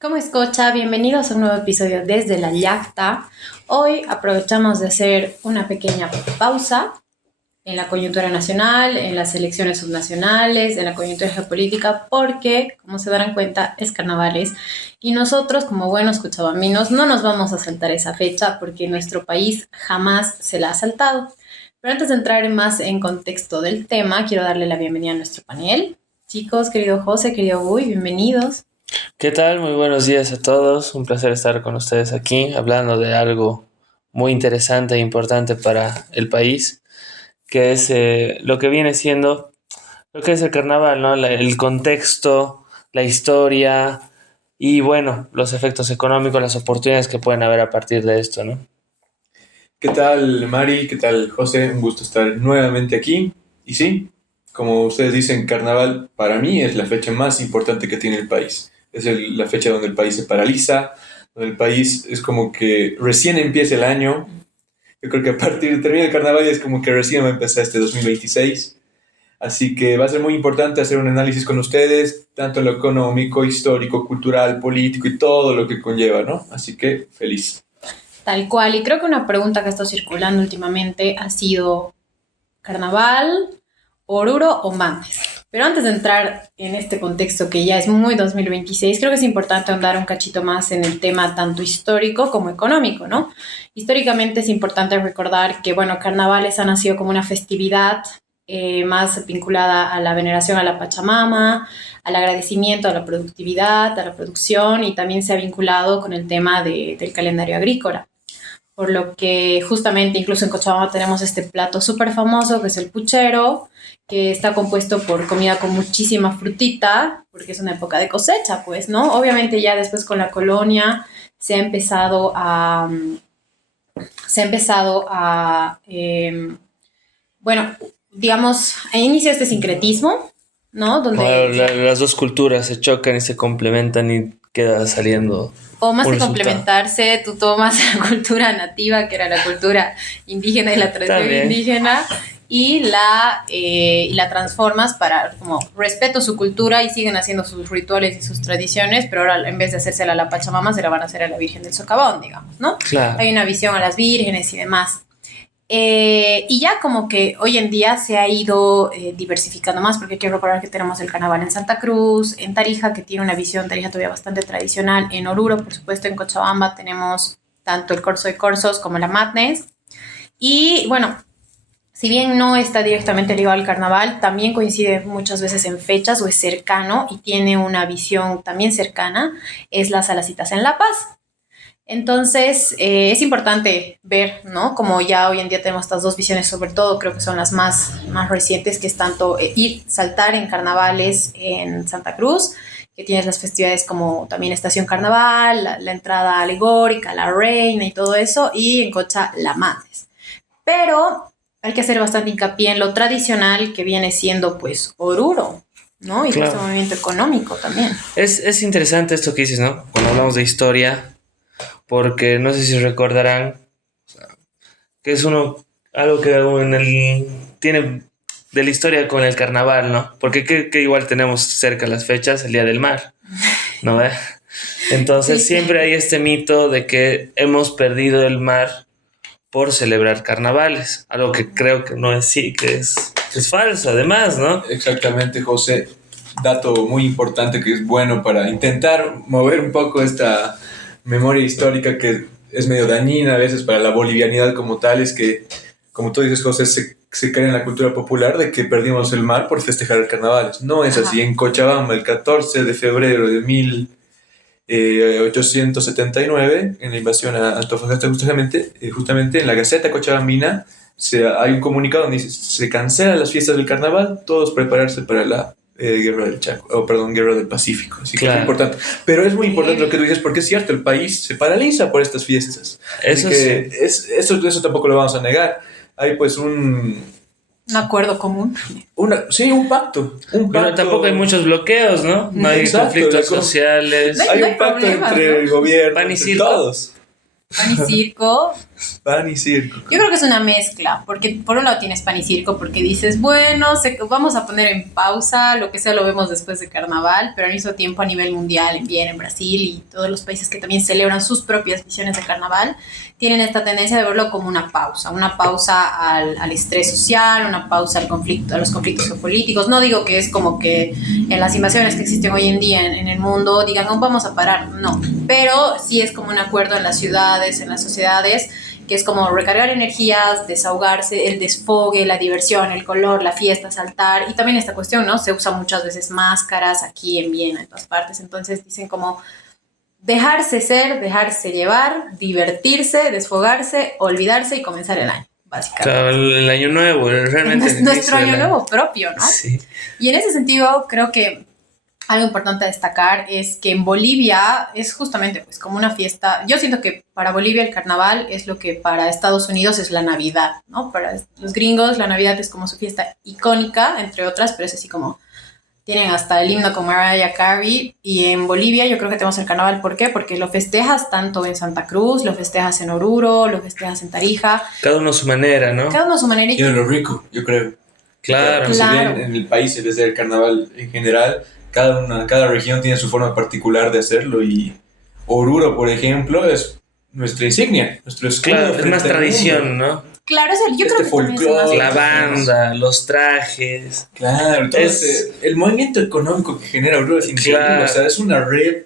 ¿Cómo escucha? Bienvenidos a un nuevo episodio desde la Yacta. Hoy aprovechamos de hacer una pequeña pausa en la coyuntura nacional, en las elecciones subnacionales, en la coyuntura geopolítica, porque, como se darán cuenta, es carnavales y nosotros, como buenos cochabaminos, no nos vamos a saltar esa fecha porque nuestro país jamás se la ha saltado. Pero antes de entrar más en contexto del tema, quiero darle la bienvenida a nuestro panel. Chicos, querido José, querido Uy, bienvenidos. ¿Qué tal? Muy buenos días a todos. Un placer estar con ustedes aquí hablando de algo muy interesante e importante para el país, que es lo que viene siendo lo que es el carnaval, ¿no? El contexto, la historia y, bueno, los efectos económicos, las oportunidades que pueden haber a partir de esto, ¿no? ¿Qué tal, Mari? ¿Qué tal, José? Un gusto estar nuevamente aquí. Y sí, como ustedes dicen, Carnaval para mí es la fecha más importante que tiene el país. Es la fecha donde el país se paraliza, donde el país es como que recién empieza el año. Yo creo que a partir de termina el Carnaval y es como que recién va a empezar este 2026. Así que va a ser muy importante hacer un análisis con ustedes, tanto lo económico, histórico, cultural, político y todo lo que conlleva, ¿no? Así que feliz. Tal cual, y creo que una pregunta que ha estado circulando últimamente ha sido ¿carnaval, Oruro o Mandes? Pero antes de entrar en este contexto que ya es muy 2026, creo que es importante ahondar un cachito más en el tema tanto histórico como económico, ¿no? Históricamente es importante recordar que, bueno, carnavales ha nacido como una festividad más vinculada a la veneración a la Pachamama, al agradecimiento a la productividad, a la producción y también se ha vinculado con el tema del calendario agrícola. Por lo que justamente incluso en Cochabamba tenemos este plato súper famoso que es el puchero, que está compuesto por comida con muchísima frutita, porque es una época de cosecha, pues, ¿no? Obviamente ya después con la colonia se ha empezado a, bueno, digamos, inicia este sincretismo, ¿no? Bueno, Donde las dos culturas se chocan y se complementan y queda saliendo o más un que resultado. complementarse, tú tomas la cultura nativa, que era la cultura indígena y la tradición También, indígena, y la transformas para, como, respeto su cultura y siguen haciendo sus rituales y sus tradiciones, pero ahora en vez de hacérsela a la Pachamama, se la van a hacer a la Virgen del Socavón, digamos, ¿no? claro. Hay una visión a las vírgenes y demás. Y ya como que hoy en día se ha ido diversificando más, porque quiero recordar que tenemos el carnaval en Santa Cruz, en Tarija, que tiene una visión Tarija todavía bastante tradicional, en Oruro, por supuesto, en Cochabamba tenemos tanto el Corso de Corsos como la Madness. Y bueno, si bien no está directamente ligado al carnaval, también coincide muchas veces en fechas o es cercano y tiene una visión también cercana, es las Salacitas en La Paz. Entonces, es importante ver, ¿no? Como ya hoy en día tenemos estas dos visiones, sobre todo creo que son las más recientes, que es tanto saltar en carnavales en Santa Cruz, que tienes las festividades como también Estación Carnaval, la entrada alegórica, la reina y todo eso, y en Cocha la Mates. Pero hay que hacer bastante hincapié en lo tradicional que viene siendo pues Oruro, ¿no? Y este Claro. movimiento económico también. Es interesante esto que dices, ¿no? Cuando hablamos de historia, porque no sé si recordarán que es algo que tiene de la historia con el carnaval, ¿no? Porque que igual tenemos cerca las fechas, el Día del Mar, ¿no ve? Entonces Sí. siempre hay este mito de que hemos perdido el mar por celebrar carnavales, algo que creo que no es así, que es falso además, ¿no? Exactamente, José. Dato muy importante que es bueno para intentar mover un poco esta memoria histórica que es medio dañina a veces para la bolivianidad como tal, es que, como tú dices, José, se cree en la cultura popular de que perdimos el mar por festejar el carnaval. No es Ajá. así. En Cochabamba, el 14 de febrero de 1879, en la invasión a Antofagasta, justamente en la Gaceta Cochabambina, hay un comunicado donde dice: se cancelan las fiestas del carnaval, todos prepararse para la guerra del Chaco, guerra del Pacífico. Así que es Claro, importante. Pero es muy importante lo que tú dices, porque es cierto, el país se paraliza por estas fiestas. Así eso que sí. eso tampoco lo vamos a negar. Hay pues Un acuerdo común. sí, un Pero pacto. tampoco hay muchos bloqueos, ¿no? No hay Exacto, conflictos la co- sociales. No hay- Hay un pacto problemas, entre ¿no? el gobierno, Pan y entre circo. todos. Pan y circo, Pan y circo. Yo creo que es una mezcla, porque por un lado tienes pan y circo, porque dices, bueno, vamos a poner en pausa, lo que sea lo vemos después de carnaval, pero al mismo tiempo a nivel mundial, en Brasil y todos los países que también celebran sus propias visiones de carnaval, tienen esta tendencia de verlo como una pausa al estrés social, una pausa al conflicto, a los conflictos geopolíticos. No digo que es como que en las invasiones que existen hoy en día en el mundo digan, no, vamos a parar, no, pero sí es como un acuerdo en las ciudades, en las sociedades, que es como recargar energías, desahogarse, el desfogue, la diversión, el color, la fiesta, saltar, y también esta cuestión, ¿no? Se usa muchas veces máscaras aquí en Viena, en todas partes, entonces dicen como dejarse ser, dejarse llevar, divertirse, desfogarse, olvidarse y comenzar el año, básicamente. Claro, el año nuevo, realmente. Es nuestro año nuevo propio, ¿no? Sí. Y en ese sentido, creo que algo importante a destacar es que en Bolivia es justamente pues como una fiesta. Yo siento que para Bolivia el carnaval es lo que para Estados Unidos es la Navidad, ¿no? Para los gringos la Navidad es como su fiesta icónica, entre otras, pero es así como tienen hasta el himno con Mariah Carey. Y en Bolivia yo creo que tenemos el carnaval. ¿Por qué? Porque lo festejas tanto en Santa Cruz, lo festejas en Oruro, lo festejas en Tarija. Cada uno a su manera, ¿no? Cada uno a su manera. Y en lo rico, yo creo. Claro. Si bien en el país, en vez del carnaval en general, cada región tiene su forma particular de hacerlo. Y Oruro, por ejemplo, es nuestra insignia, nuestro escudo. Claro, es más tradición, ¿no? Claro, yo creo que folclore, la banda, los trajes. Claro, todo el movimiento económico que genera Oruro es increíble. Claro. O sea, es una red,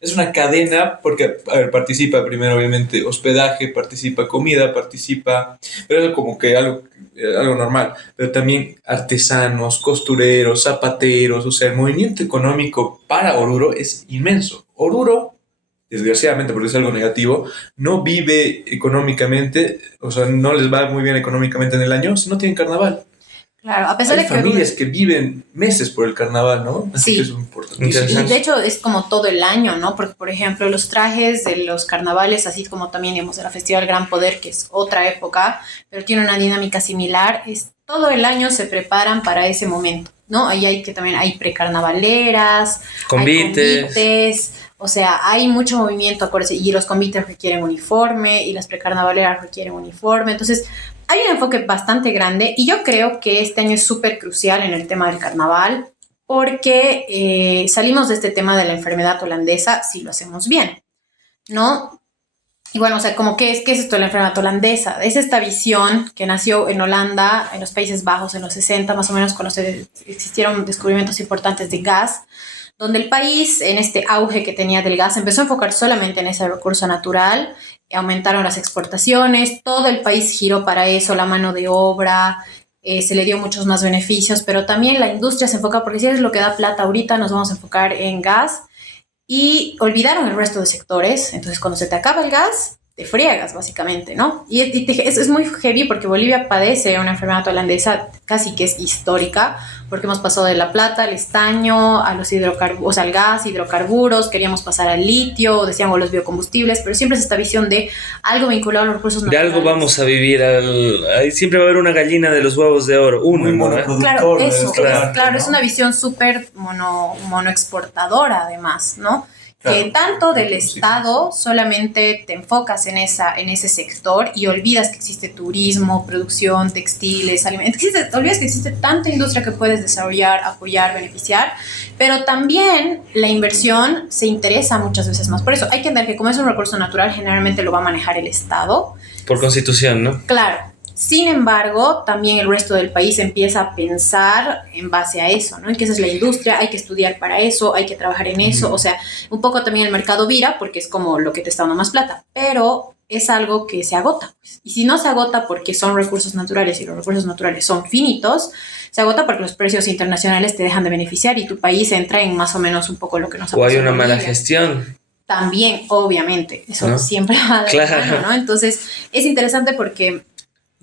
es una cadena, porque a ver, participa primero obviamente hospedaje, participa comida, pero eso como que algo normal, pero también artesanos, costureros, zapateros, o sea, el movimiento económico para Oruro es inmenso. Oruro, desgraciadamente, porque es algo negativo, no vive económicamente, o sea, no les va muy bien económicamente en el año si no tienen carnaval. Claro, a pesar Hay de que familias que viven meses por el carnaval, ¿no? Así sí. que es importantísimo. Y de hecho es como todo el año, ¿no? Porque, por ejemplo, los trajes de los carnavales, así como también digamos de la Festival Gran Poder, que es otra época, pero tiene una dinámica similar, es todo el año se preparan para ese momento, ¿no? Ahí hay precarnavaleras, hay convites, o sea, hay mucho movimiento, acuérdense, y los convites requieren uniforme, y las precarnavaleras requieren uniforme, entonces hay un enfoque bastante grande, y yo creo que este año es súper crucial en el tema del carnaval, porque salimos de este tema de la enfermedad holandesa si lo hacemos bien, ¿no? Y bueno, o sea, como ¿qué es esto de la enfermedad holandesa? Es esta visión que nació en Holanda, en los Países Bajos, en los 60, más o menos, cuando existieron descubrimientos importantes de gas, donde el país, en este auge que tenía del gas, empezó a enfocar solamente en ese recurso natural, aumentaron las exportaciones, todo el país giró para eso, la mano de obra, se le dio muchos más beneficios, pero también la industria se enfoca, porque si es lo que da plata ahorita, nos vamos a enfocar en gas, y olvidaron el resto de sectores. Entonces cuando se te acaba el gas, te friegas básicamente, ¿no? Y es muy heavy porque Bolivia padece una enfermedad holandesa casi que es histórica, porque hemos pasado de la plata al estaño, a los hidrocarburos, o sea, al gas, hidrocarburos, queríamos pasar al litio, decíamos los biocombustibles, pero siempre es esta visión de algo vinculado a los recursos naturales. De algo vamos a vivir, siempre va a haber una gallina de los huevos de oro, muy monoproductor. Claro, eso, claro, ¿no? Es una visión súper monoexportadora además, ¿no? Claro, que tanto del Estado solamente te enfocas en ese sector y olvidas que existe turismo, producción, textiles, alimentos, olvidas que existe tanta industria que puedes desarrollar, apoyar, beneficiar, pero también la inversión se interesa muchas veces más. Por eso hay que entender que como es un recurso natural, generalmente lo va a manejar el Estado. Por constitución, ¿no? Claro. Sin embargo, también el resto del país empieza a pensar en base a eso, ¿no? Que esa es la industria, hay que estudiar para eso, hay que trabajar en eso, o sea, un poco también el mercado vira porque es como lo que te está dando más plata, pero es algo que se agota, pues. Y si no se agota porque son recursos naturales y los recursos naturales son finitos, se agota porque los precios internacionales te dejan de beneficiar y tu país entra en más o menos un poco lo que nos ha pasado. O hay una mala gestión. También, obviamente, eso ¿no? Siempre va de la mano, ¿no? Entonces, es interesante porque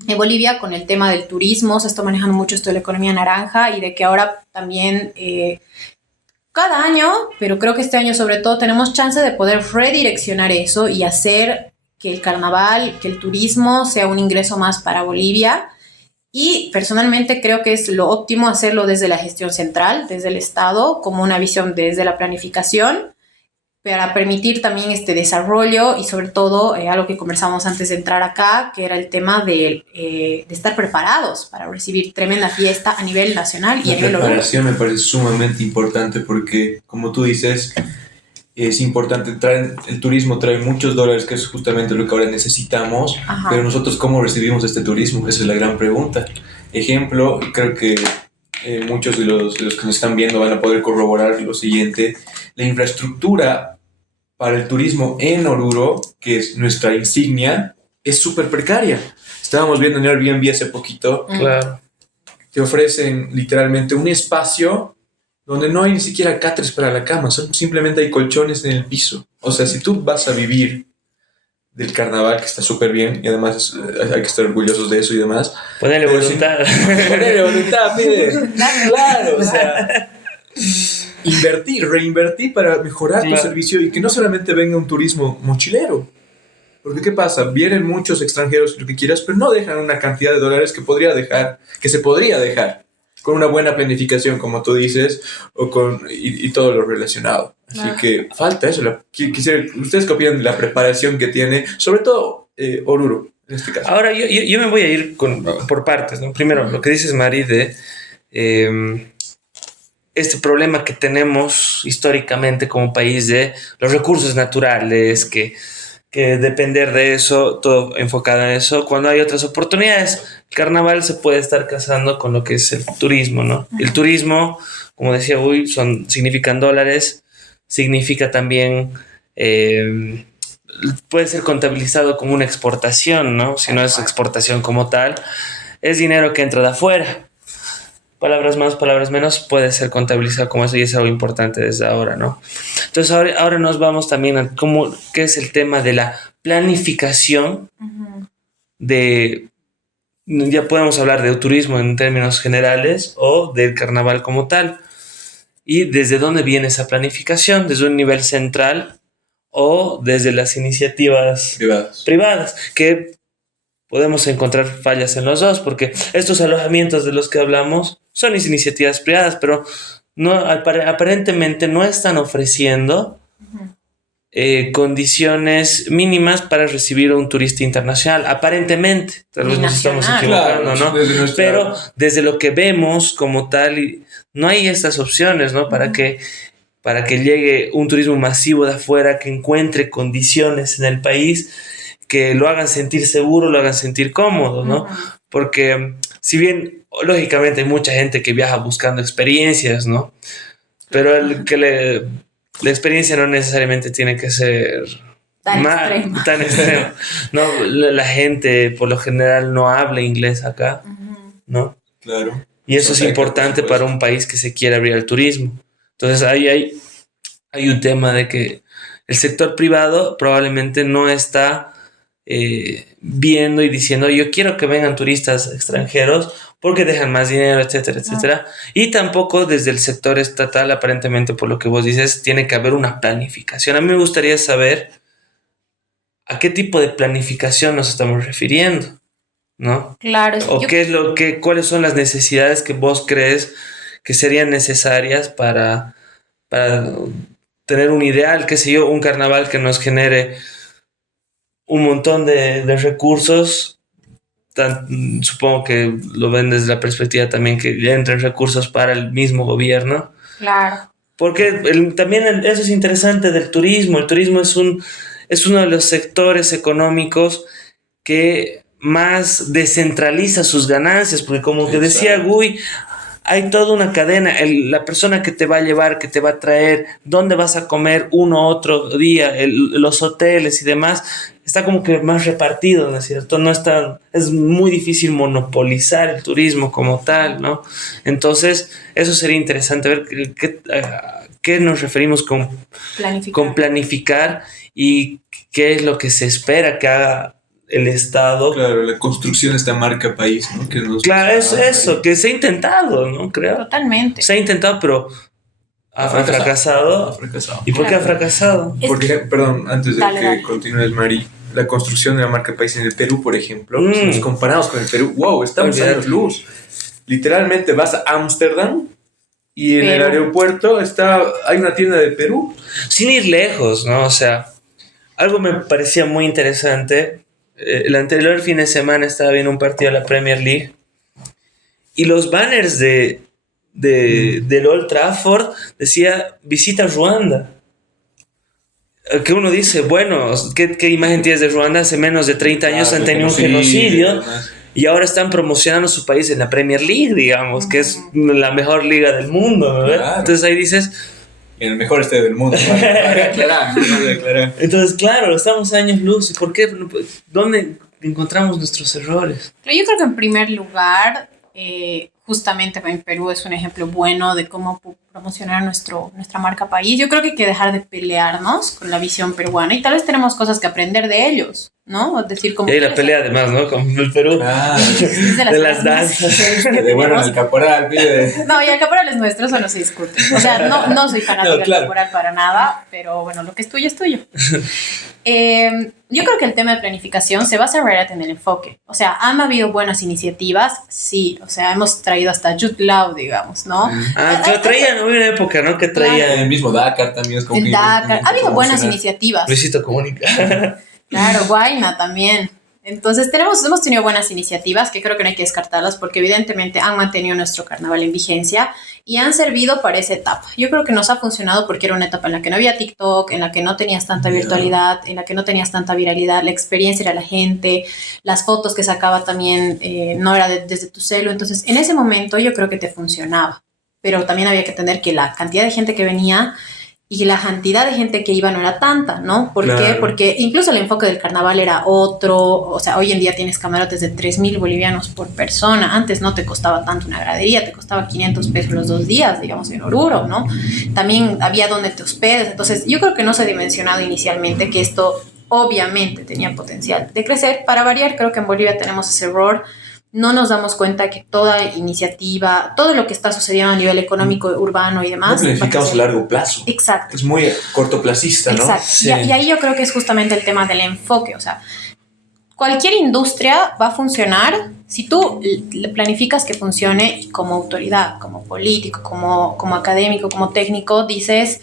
en Bolivia con el tema del turismo se está manejando mucho esto de la economía naranja y de que ahora también cada año, pero creo que este año sobre todo tenemos chance de poder redireccionar eso y hacer que el carnaval, que el turismo sea un ingreso más para Bolivia. Y personalmente creo que es lo óptimo hacerlo desde la gestión central, desde el Estado, como una visión desde la planificación, para permitir también este desarrollo y sobre todo algo que conversamos antes de entrar acá, que era el tema de estar preparados para recibir tremenda fiesta a nivel nacional y a nivel La local. preparación me parece sumamente importante porque, como tú dices, es importante, el turismo trae muchos dólares, que es justamente lo que ahora necesitamos, Ajá. pero nosotros, ¿cómo recibimos este turismo? Esa es la gran pregunta. Ejemplo, creo que muchos de los que nos están viendo van a poder corroborar lo siguiente: la infraestructura para el turismo en Oruro, que es nuestra insignia, es súper precaria. Estábamos viendo en Airbnb hace poquito, Claro. te ofrecen literalmente un espacio donde no hay ni siquiera catres para la cama, simplemente hay colchones en el piso. O sea, si tú vas a vivir del carnaval, que está súper bien, y además hay que estar orgullosos de eso y demás. Ponerle Pero voluntad. Ponerle voluntad, pide. Claro, o sea, reinvertir para mejorar tu Claro. servicio y que no solamente venga un turismo mochilero. Porque ¿qué pasa? Vienen muchos extranjeros, lo que quieras, pero no dejan una cantidad de dólares que se podría dejar con una buena planificación, como tú dices, y todo lo relacionado. Así que falta eso. ¿Ustedes qué opinan de la preparación que tiene, sobre todo Oruro, en este caso? Ahora, yo me voy a ir por partes, ¿no? Primero, lo que dices, Mari, de este problema que tenemos históricamente como país de los recursos naturales, que depender de eso, todo enfocado en eso, cuando hay otras oportunidades. El carnaval se puede estar casando con lo que es el turismo, ¿no? El turismo, como decía Uy, significan dólares, significa también, puede ser contabilizado como una exportación, ¿no? Si no es exportación como tal, es dinero que entra de afuera. Palabras más, palabras menos, puede ser contabilizado como eso y es algo importante desde ahora, ¿no? Entonces ahora nos vamos también a qué es el tema de la planificación ya podemos hablar de turismo en términos generales o del carnaval como tal. ¿Y desde dónde viene esa planificación? ¿Desde un nivel central o desde las iniciativas privadas? Que podemos encontrar fallas en los dos, porque estos alojamientos de los que hablamos son iniciativas privadas, pero aparentemente no están ofreciendo condiciones mínimas para recibir a un turista internacional. Aparentemente, tal vez nos estamos equivocando, claro, ¿no? Pero desde lo que vemos como tal, no hay estas opciones, ¿no? Para que llegue un turismo masivo de afuera, que encuentre condiciones en el país que lo hagan sentir seguro, lo hagan sentir cómodo, ¿no? Porque si bien, lógicamente, hay mucha gente que viaja buscando experiencias, ¿no? Pero la experiencia no necesariamente tiene que ser tan extrema. No, la gente por lo general no habla inglés acá, ¿no? Claro. Y eso es importante para un país que se quiere abrir al turismo. Entonces ahí hay un tema de que el sector privado probablemente no está viendo y diciendo yo quiero que vengan turistas extranjeros porque dejan más dinero, etcétera, etcétera. Y tampoco desde el sector estatal, aparentemente, por lo que vos dices, tiene que haber una planificación. A mí me gustaría saber a qué tipo de planificación nos estamos refiriendo, ¿no? Claro. O cuáles son las necesidades que vos crees que serían necesarias para tener un ideal, qué sé yo, un carnaval que nos genere un montón de recursos. Supongo que lo ven desde la perspectiva también que entren recursos para el mismo gobierno. Claro. Porque también eso es interesante del turismo. El turismo es uno de los sectores económicos que más descentraliza sus ganancias, porque como que decía Gui, hay toda una cadena, la persona que te va a llevar, que te va a traer, dónde vas a comer uno otro día, los hoteles y demás, está como que más repartido, ¿no es cierto? Es muy difícil monopolizar el turismo como tal, ¿no? Entonces, eso sería interesante ver qué nos referimos con planificar y qué es lo que se espera que haga el Estado. Claro, la construcción de esta marca país, ¿no? Claro, es eso, que se ha intentado, ¿no? Creo. Totalmente. Se ha intentado, pero ha fracasado. ¿Y por qué ha fracasado? Porque, perdón, antes de que continúes, Mari, la construcción de la marca país en el Perú, por ejemplo, si nos comparamos con el Perú, wow, estamos años luz. Literalmente vas a Ámsterdam Y en el Perú. aeropuerto hay una tienda de Perú. Sin ir lejos, ¿no? O sea, algo me parecía muy interesante. El anterior fin de semana estaba viendo un partido de la Premier League y los banners del Old Trafford decía visita Ruanda. Que uno dice, bueno, ¿qué imagen tienes de Ruanda? Hace menos de 30 años han tenido un genocidio y ahora están promocionando su país en la Premier League, digamos, que es la mejor liga del mundo, ¿no? Claro. Entonces ahí dices... En el mejor estadio del mundo. Para aclarar. Entonces, claro, estamos a años luz. ¿Y por qué? ¿Dónde encontramos nuestros errores? Pero yo creo que en primer lugar, justamente en Perú es un ejemplo bueno de cómo promocionar nuestra marca país. Yo creo que hay que dejar de pelearnos con la visión peruana y tal vez tenemos cosas que aprender de ellos, ¿no? Es decir, como... Y ahí la pelea además, ¿no? Con el Perú. De las danzas. De bueno, el caporal pide... No, y el caporal es nuestro, eso no se discute. O sea, no soy fanática claro. del caporal para nada, pero bueno, lo que es tuyo es tuyo. Yo creo que el tema de planificación se basa en realidad en el enfoque. O sea, han habido buenas iniciativas, sí. O sea, hemos traído hasta Jude Law, digamos, ¿no? Pero traían, hubo una época, ¿no? Que traían... El mismo Dakar también es como el Dakar. Ha habido buenas iniciativas. Luisito Comunica. Claro, Guayna también. Entonces hemos tenido buenas iniciativas que creo que no hay que descartarlas porque evidentemente han mantenido nuestro carnaval en vigencia y han servido para esa etapa. Yo creo que nos ha funcionado porque era una etapa en la que no había TikTok, en la que no tenías tanta virtualidad, en la que no tenías tanta viralidad, la experiencia era la gente, las fotos que sacaba también no era desde tu celu. Entonces en ese momento yo creo que te funcionaba, pero también había que entender que la cantidad de gente que venía y la cantidad de gente que iba no era tanta, ¿no? ¿Por qué? Porque incluso el enfoque del carnaval era otro. O sea, hoy en día tienes camarotes de 3,000 bolivianos por persona. Antes no te costaba tanto una gradería, te costaba 500 pesos los 2 días, digamos, en Oruro, ¿no? También había donde te hospedes. Entonces, yo creo que no se ha dimensionado inicialmente que esto obviamente tenía potencial de crecer. Para variar, creo que en Bolivia tenemos ese error. No nos damos cuenta que toda iniciativa, todo lo que está sucediendo a nivel económico, urbano y demás... No planificamos a largo plazo. Exacto. Es muy cortoplacista, ¿no? Exacto. Sí. Y ahí yo creo que es justamente el tema del enfoque. O sea, cualquier industria va a funcionar si tú le planificas que funcione y como autoridad, como político, como académico, como técnico, dices,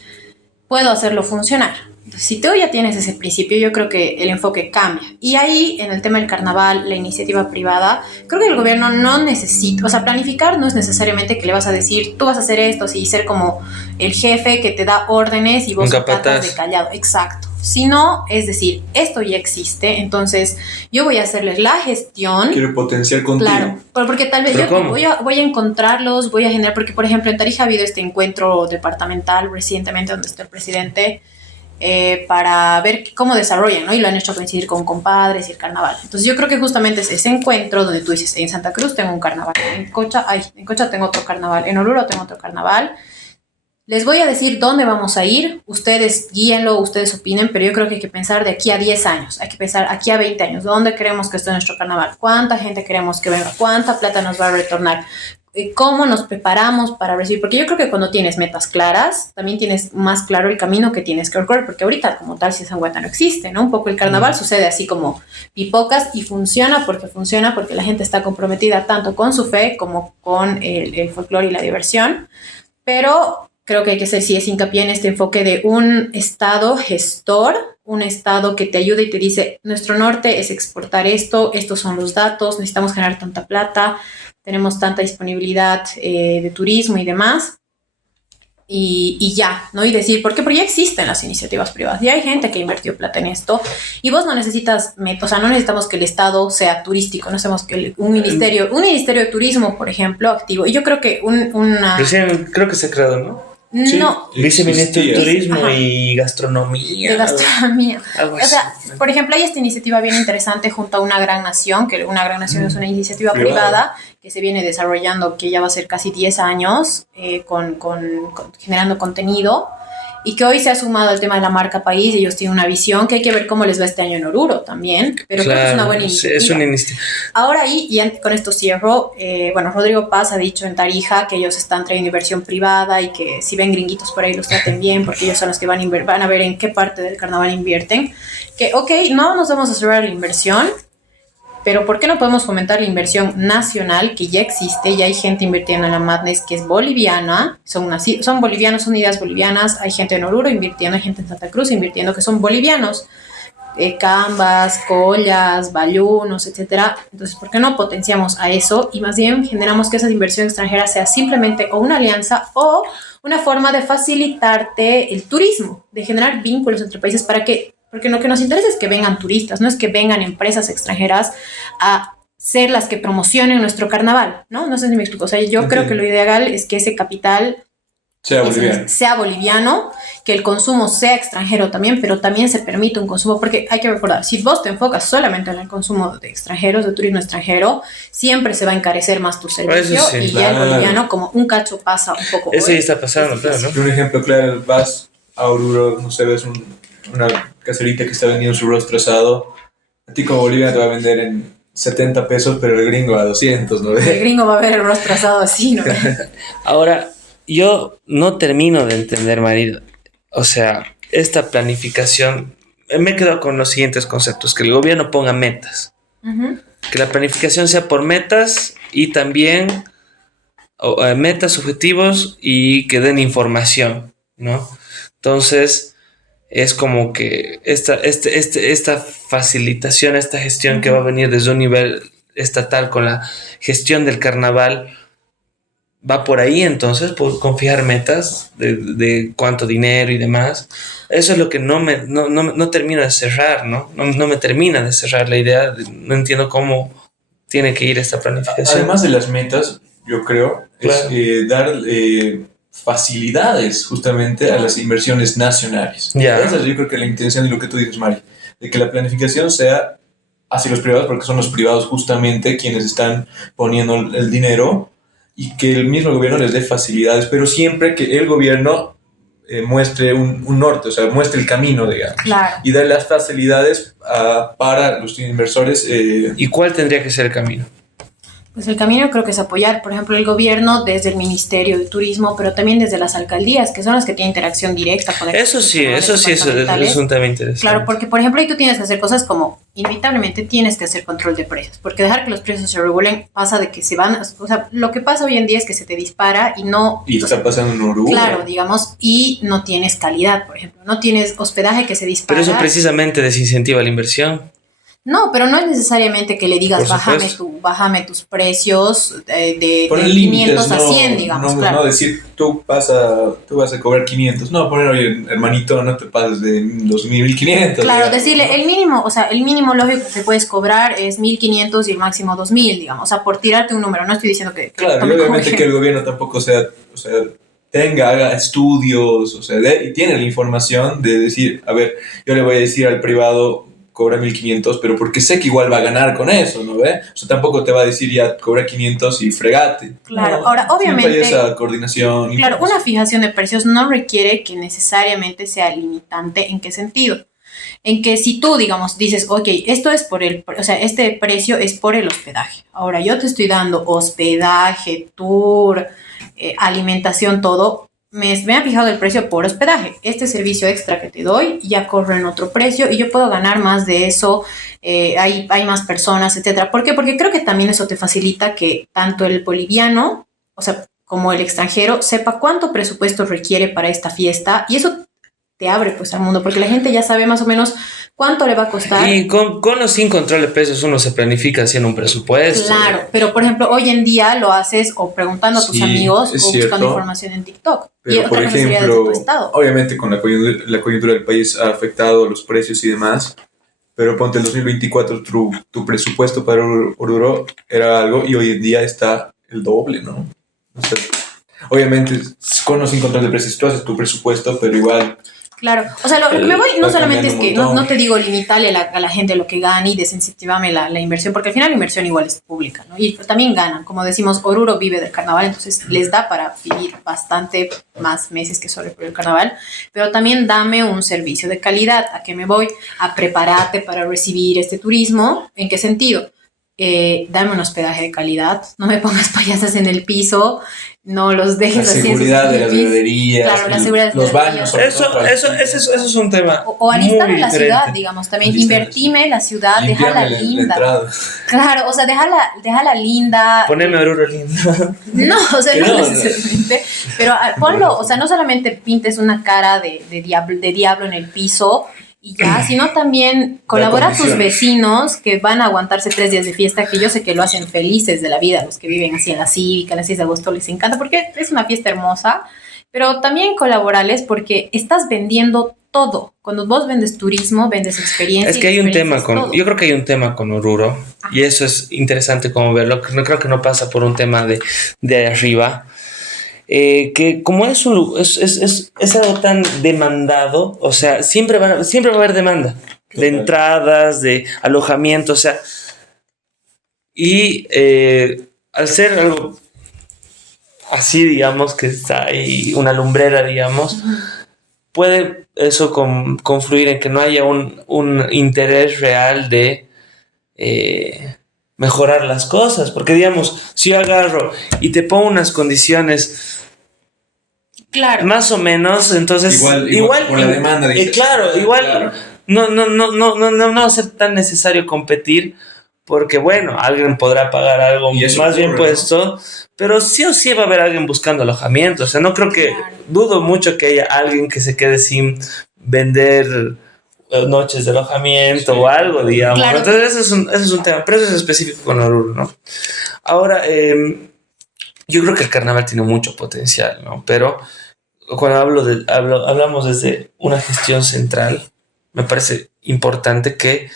puedo hacerlo funcionar. Entonces, si tú ya tienes ese principio, yo creo que el enfoque cambia. Y ahí, en el tema del carnaval, la iniciativa privada, creo que el gobierno no necesita, o sea, planificar no es necesariamente que le vas a decir, tú vas a hacer esto, y ser como el jefe que te da órdenes y vos tratas de callado. Exacto. Sino, es decir, esto ya existe, entonces yo voy a hacerles la gestión. Quiero potenciar contigo. Claro, porque tal vez yo voy a encontrarlos, voy a generar, porque por ejemplo en Tarija ha habido este encuentro departamental recientemente donde está el presidente, para ver cómo desarrollan, ¿no? Y lo han hecho coincidir con compadres y el carnaval. Entonces yo creo que justamente es ese encuentro donde tú dices, en Santa Cruz tengo un carnaval, en Cocha tengo otro carnaval, en Oruro tengo otro carnaval. Les voy a decir dónde vamos a ir, ustedes guíenlo, ustedes opinen, pero yo creo que hay que pensar de aquí a 10 años, hay que pensar aquí a 20 años, ¿dónde queremos que esté nuestro carnaval? ¿Cuánta gente queremos que venga? ¿Cuánta plata nos va a retornar? ¿Cómo nos preparamos para recibir? Porque yo creo que cuando tienes metas claras, también tienes más claro el camino que tienes que recorrer, porque ahorita como tal Sisangüeta no existe, ¿no? Un poco el carnaval sucede así como pipocas y funciona porque la gente está comprometida tanto con su fe como con el folclore y la diversión, pero creo que hay que hacer sí es hincapié en este enfoque de un Estado gestor, un Estado que te ayude y te dice, nuestro norte es exportar esto, estos son los datos, necesitamos generar tanta plata, tenemos tanta disponibilidad de turismo y demás, y ya, ¿no? Y decir, ¿por qué? Porque ya existen las iniciativas privadas, ya hay gente que invirtió plata en esto, y vos no necesitas, o sea, no necesitamos que el Estado sea turístico, no necesitamos que un ministerio de turismo, por ejemplo, activo, y yo creo que creo que se ha creado, ¿no? Sí, no. Viceministro de Turismo y Gastronomía. De gastronomía. O sea, por ejemplo, hay esta iniciativa bien interesante junto a Una Gran Nación, que Una Gran Nación es una iniciativa privada que se viene desarrollando, que ya va a ser casi 10 años, con generando contenido, y que hoy se ha sumado al tema de la marca país. Ellos tienen una visión que hay que ver cómo les va este año en Oruro también, pero creo que es una buena iniciativa. Es una iniciativa. Ahora y con esto cierro, Rodrigo Paz ha dicho en Tarija que ellos están trayendo inversión privada y que si ven gringuitos por ahí los traten bien, porque ellos son los que van a ver en qué parte del carnaval invierten. Que, ok, no nos vamos a cerrar la inversión, pero ¿por qué no podemos fomentar la inversión nacional que ya existe? Ya hay gente invirtiendo en la Madness que es boliviana, son bolivianos, son ideas bolivianas, hay gente en Oruro invirtiendo, hay gente en Santa Cruz invirtiendo que son bolivianos, Cambas, Collas, Bayunos, etcétera. Entonces, ¿por qué no potenciamos a eso y más bien generamos que esa inversión extranjera sea simplemente o una alianza o una forma de facilitarte el turismo, de generar vínculos entre países porque lo que nos interesa es que vengan turistas, no es que vengan empresas extranjeras a ser las que promocionen nuestro carnaval, ¿no? No sé si me explico. O sea, yo creo que lo ideal es que ese capital sea boliviano, que el consumo sea extranjero también, pero también se permite un consumo, porque hay que recordar, si vos te enfocas solamente en el consumo de extranjeros, de turismo extranjero, siempre se va a encarecer más tu servicio sí, y ya el boliviano como un cacho pasa un poco. Eso ya está pasando, claro, ¿no? Un ejemplo claro, vas a Oruro, no sé, ves una caserita que está vendiendo su rostro asado, a ti como boliviano te va a vender en 70 pesos, pero el gringo a 200, ¿no? El gringo va a ver el rostro asado así, ¿no? Ahora, yo no termino de entender, marido. O sea, esta planificación, me quedo con los siguientes conceptos: que el gobierno ponga metas, que la planificación sea por metas y también metas, objetivos y que den información, ¿no? Entonces, es como que esta facilitación, esta gestión que va a venir desde un nivel estatal con la gestión del carnaval, va por ahí. Entonces, por confiar metas de cuánto dinero y demás. Eso es lo que no termino de cerrar, ¿no? No me termina de cerrar la idea. No entiendo cómo tiene que ir esta planificación. Además de las metas, yo creo, claro, es dar facilidades justamente a las inversiones nacionales. Ya. Esa es, yo creo, que la intención de lo que tú dices, Mari, de que la planificación sea hacia los privados, porque son los privados justamente quienes están poniendo el dinero, y que el mismo gobierno les dé facilidades, pero siempre que el gobierno muestre un norte, o sea, muestre el camino, digamos, claro, y dé las facilidades para los inversores. ¿Y cuál tendría que ser el camino? Pues el camino creo que es apoyar, por ejemplo, el gobierno desde el Ministerio de Turismo, pero también desde las alcaldías, que son las que tienen interacción directa con el Eso sí, eso es un tema interesante. Claro, porque, por ejemplo, ahí tú tienes que hacer cosas como, inevitablemente tienes que hacer control de precios, porque dejar que los precios se regulen pasa de que se van, o sea, lo que pasa hoy en día es que se te dispara y no... Y está pasando en Uruguay. Claro, digamos, y no tienes calidad, por ejemplo, no tienes hospedaje que se dispara. Pero eso precisamente desincentiva la inversión. No, pero no es necesariamente que le digas bájame tus precios de 500 a 100, digamos. Claro. No decir tú vas a cobrar 500. No, poner, oye, hermanito, no te pases de 2.500. Claro, decirle el mínimo lógico que puedes cobrar es 1.500 y el máximo 2.000, digamos. O sea, por tirarte un número, no estoy diciendo que claro, y obviamente que el gobierno tampoco haga estudios, y tiene la información de decir, a ver, yo le voy a decir al privado, cobra 1.500, pero porque sé que igual va a ganar con eso, ¿no ve? O sea, tampoco te va a decir ya cobra 500 y fregate. Claro, ¿no? ahora obviamente... Siempre hay esa coordinación. Claro, una fijación de precios no requiere que necesariamente sea limitante. ¿En qué sentido? En que si tú, digamos, dices, ok, esto es este precio es por el hospedaje. Ahora, yo te estoy dando hospedaje, tour, alimentación, todo. Me ha fijado el precio por hospedaje. Este servicio extra que te doy ya corre en otro precio y yo puedo ganar más de eso. Hay más personas, etcétera. ¿Por qué? Porque creo que también eso te facilita que tanto el boliviano, o sea, como el extranjero, sepa cuánto presupuesto requiere para esta fiesta, y eso te abre pues al mundo, porque la gente ya sabe más o menos cuánto le va a costar. Y con o sin control de precios uno se planifica haciendo un presupuesto. Claro, pero por ejemplo, hoy en día lo haces o preguntando a tus amigos o buscando información en TikTok. Pero, y otra por cosa sería desde tu estado. Obviamente con la coyuntura del país ha afectado los precios y demás, pero ponte el 2024, tu presupuesto para Oruro era algo y hoy en día está el doble, ¿no? O sea, obviamente, con o sin control de precios, tú haces tu presupuesto, pero igual... Claro, o sea, lo que me voy no solamente es que no te digo limitarle a la gente lo que gane y desincentivame la inversión, porque al final la inversión igual es pública, ¿no? Y también ganan, como decimos, Oruro vive del carnaval, entonces les da para vivir bastante más meses que solo por el carnaval, pero también dame un servicio de calidad. ¿A qué me voy? A prepararte para recibir este turismo. ¿En qué sentido? dame un hospedaje de calidad, no me pongas payasas en el piso, no los dejes La así. seguridad de las bebederías, claro, la seguridad de los las baños. bebederías. Eso es un tema. O alistarme muy la diferente. ciudad, digamos, también. Alistarme, Invertime la ciudad, Limpiarme déjala la linda. entrada. Claro, o sea, déjala linda. Poneme Oruro lindo. No, o sea, Que no no, necesariamente. Pero ponlo, o sea, no solamente pintes una cara de diablo en el piso y ya, sino también colabora a tus condiciones. vecinos que van a aguantarse 3 días de fiesta, que yo sé que lo hacen felices de la vida, los que viven así en la Cívica, en el 6 de agosto les encanta, porque es una fiesta hermosa, pero también colaborales porque estás vendiendo todo. Cuando vos vendes turismo, vendes experiencia. Es que hay un tema todo. yo creo que hay un tema con Oruro y eso es interesante como verlo. No creo que no pasa por un tema de arriba. Que como es algo tan demandado, o sea, siempre va a haber demanda de entradas, de alojamiento, o sea, y al ser algo así, digamos, que está ahí una lumbrera, digamos, puede eso confluir en que no haya un interés real de mejorar las cosas, porque digamos, si yo agarro y te pongo unas condiciones Claro. más o menos, entonces igual por la demanda de claro, igual claro. no va a ser tan necesario competir porque bueno, alguien podrá pagar algo Y eso más ocurre, bien puesto, pero sí o sí va a haber alguien buscando alojamiento, o sea, no creo que, Claro. dudo mucho que haya alguien que se quede sin vender noches de alojamiento Sí, o algo, digamos. Claro. Entonces ese es un tema, pero eso es específico con Oruro, ¿no? Ahora, yo creo que el carnaval tiene mucho potencial, ¿no? Pero cuando hablamos desde una gestión central, me parece importante que,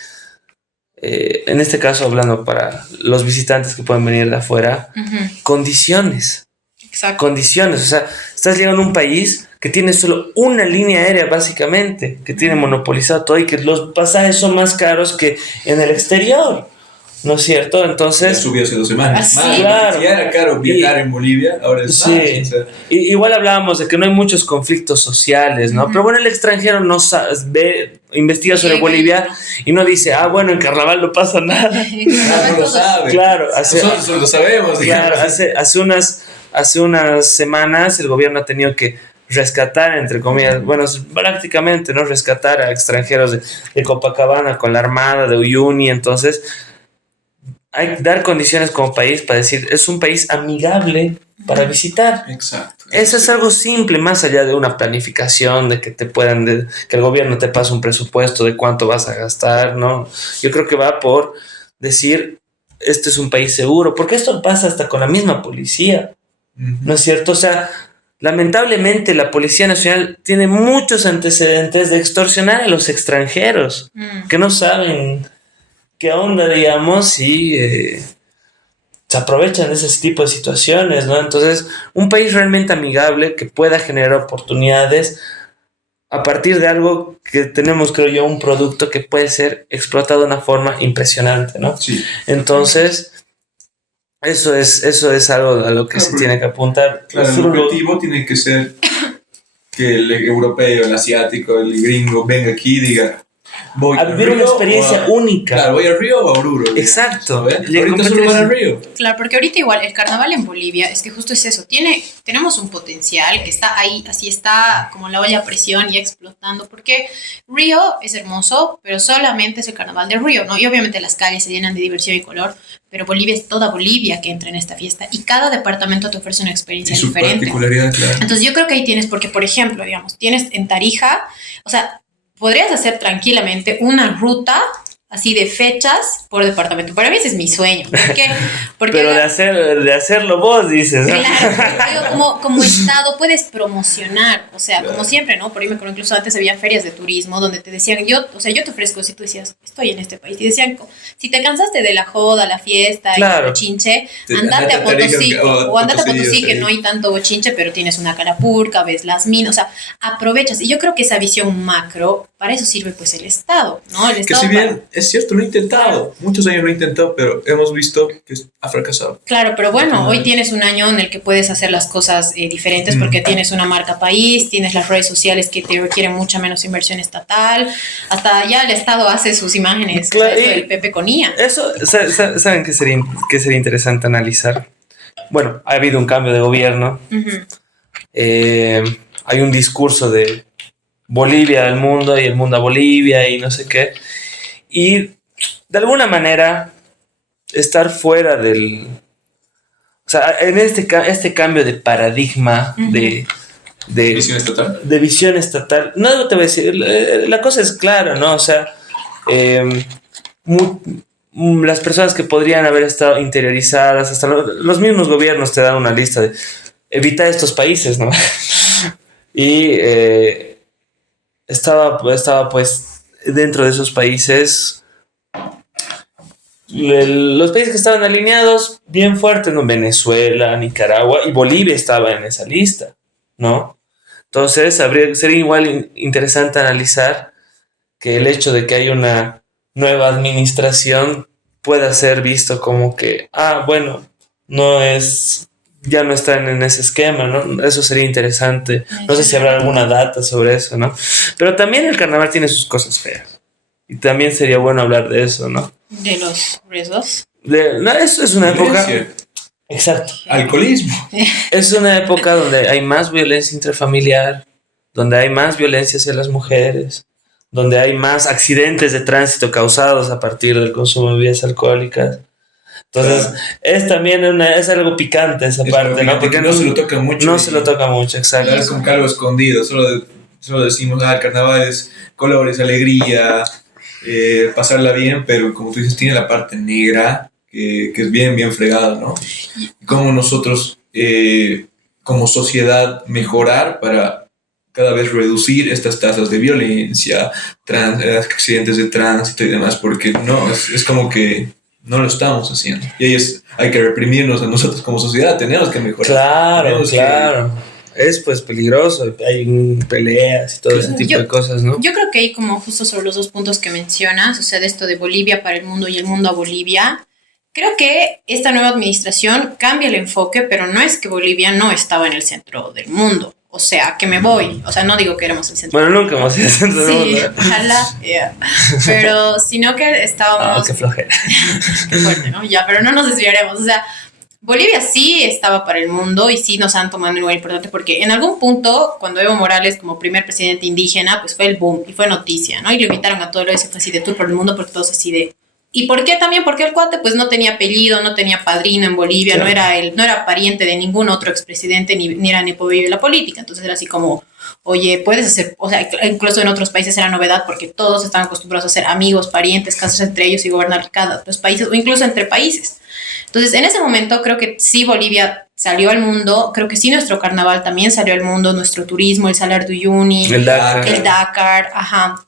en este caso hablando para los visitantes que pueden venir de afuera, Ujú. condiciones, Exacto. o sea, estás llegando a un país que tiene solo una línea aérea básicamente, que tiene monopolizado todo y que los pasajes son más caros que en el exterior, ¿no es cierto? Ya Entonces, subió hace 2 semanas. Ah, sí, Más, claro. Si ya era caro viajar en Bolivia, ahora es sí, más. O sea, igual hablábamos de que no hay muchos conflictos sociales, ¿no? Ujú. Pero bueno, el extranjero no investiga sobre Llega Bolivia y no dice, bueno, en carnaval no pasa nada. no lo sabe. Claro, Nosotros lo sabemos. claro, Digamos. hace unas semanas el gobierno ha tenido que rescatar, entre comillas, bueno, prácticamente, ¿no? Rescatar a extranjeros de Copacabana con la Armada, de Uyuni, entonces hay que dar condiciones como país para decir, es un país amigable para visitar. Exacto. Eso es algo simple, más allá de una planificación, de que que el gobierno te pase un presupuesto de cuánto vas a gastar, ¿no? Yo creo que va por decir, este es un país seguro, porque esto pasa hasta con la misma policía, ¿no es cierto? O sea, lamentablemente la Policía Nacional tiene muchos antecedentes de extorsionar a los extranjeros, que no saben qué onda, digamos, y se aprovechan de ese tipo de situaciones, ¿no? Entonces, un país realmente amigable que pueda generar oportunidades a partir de algo que tenemos, creo yo, un producto que puede ser explotado de una forma impresionante, ¿no? Sí. Entonces, eso es algo a lo que se tiene que apuntar. Claro, el objetivo tiene que ser que el europeo, el asiático, el gringo venga aquí y diga, voy a vivir una experiencia única. Claro, voy a Río o a Oruro. Exacto. Ahorita solo van a Río. Claro, porque ahorita igual el carnaval en Bolivia es que justo es eso, tenemos un potencial que está ahí, así está como la olla a presión y explotando, porque Río es hermoso, pero solamente es el carnaval de Río, ¿no? Y obviamente las calles se llenan de diversión y color, pero Bolivia es toda Bolivia que entra en esta fiesta y cada departamento te ofrece una experiencia Y su diferente. particularidad, claro. Entonces yo creo que ahí tienes, porque por ejemplo, digamos, tienes en Tarija, o sea, podrías hacer tranquilamente una ruta así de fechas por departamento. Para mí ese es mi sueño. ¿Por qué? Porque pero de hacerlo vos, dices, ¿no? Claro, como Estado puedes promocionar, o sea, como siempre, ¿no? Por ahí me acuerdo, incluso antes había ferias de turismo donde te decían, yo te ofrezco, si tú decías, estoy en este país, y decían, si te cansaste de la joda, la fiesta claro, y el bochinche, andate a Potosí, o andate a Potosí, que no hay tanto bochinche, pero tienes una Calapurca, ves las minas, o sea, aprovechas. Y yo creo que esa visión macro para eso sirve pues el Estado, ¿no? El Que Estado si bien es cierto, lo he intentado, muchos años lo he intentado, pero hemos visto que ha fracasado. Claro, pero bueno, hoy tienes un año en el que puedes hacer las cosas diferentes porque tienes una marca país, tienes las redes sociales que te requieren mucha menos inversión estatal, hasta ya el Estado hace sus imágenes, Claro, o sea, esto del Pepe con IA. Eso, ¿saben qué sería interesante analizar? Bueno, ha habido un cambio de gobierno. Hay un discurso de Bolivia al mundo y el mundo a Bolivia y no sé qué. Y de alguna manera estar fuera del... O sea, en este cambio de paradigma de Visión estatal. de visión estatal, no te voy a decir, la cosa es clara, ¿no? O sea, las personas que podrían haber estado interiorizadas, hasta los mismos gobiernos te dan una lista de evitar estos países, ¿no? Y estaba pues dentro de esos países los países que estaban alineados bien fuertes, ¿no? Venezuela, Nicaragua y Bolivia estaba en esa lista, ¿no? Entonces sería igual interesante analizar que el hecho de que haya una nueva administración pueda ser visto como que, bueno, ya no están en ese esquema, ¿no? Eso sería interesante. No sé si habrá alguna data sobre eso, ¿no? Pero también el carnaval tiene sus cosas feas. Y también sería bueno hablar de eso, ¿no? De los riesgos. No, eso es una época... Exacto. Alcoholismo. Es una época donde hay más violencia intrafamiliar, donde hay más violencia hacia las mujeres, donde hay más accidentes de tránsito causados a partir del consumo de bebidas alcohólicas. Entonces, es también es algo picante esa parte, ¿no? Porque no se lo toca mucho. No se lo toca mucho, exacto. Es como que algo escondido, solo decimos, el carnaval es colores, alegría, pasarla bien, pero como tú dices, tiene la parte negra, que es bien fregada, ¿no? Y cómo nosotros, como sociedad, mejorar para cada vez reducir estas tasas de violencia, accidentes de tránsito y demás, porque no, es como que no lo estamos haciendo. Y ahí hay que reprimirnos a nosotros como sociedad, tenemos que mejorar. Claro. Es pues peligroso, hay peleas y todo ese tipo de cosas, ¿no? Yo creo que hay como justo sobre los dos puntos que mencionas, o sea, de esto de Bolivia para el mundo y el mundo a Bolivia. Creo que esta nueva administración cambia el enfoque, pero no es que Bolivia no estaba en el centro del mundo. O sea, que me voy. O sea, no digo que éramos el centro. Bueno, nunca hemos sido el centro del mundo. Sí, ojalá. Yeah. Pero sino que estábamos... qué flojera. Qué fuerte, ¿no? Ya, pero no nos desviaremos. O sea, Bolivia sí estaba para el mundo y sí nos han tomado un lugar importante porque en algún punto, cuando Evo Morales como primer presidente indígena, pues fue el boom y fue noticia, ¿no? Y lo invitaron a todo el se fue así de tour por el mundo porque todos así de... ¿Y por qué también? Porque el cuate pues no tenía apellido, no tenía padrino en Bolivia, claro. no era pariente de ningún otro expresidente, ni era nepo de la política. Entonces era así como, oye, puedes hacer, o sea, incluso en otros países era novedad porque todos estaban acostumbrados a ser amigos, parientes, casarse entre ellos y gobernar cada los países, o incluso entre países. Entonces, en ese momento creo que sí Bolivia salió al mundo, creo que sí nuestro carnaval también salió al mundo, nuestro turismo, el Salar de Uyuni, el Dakar, ajá.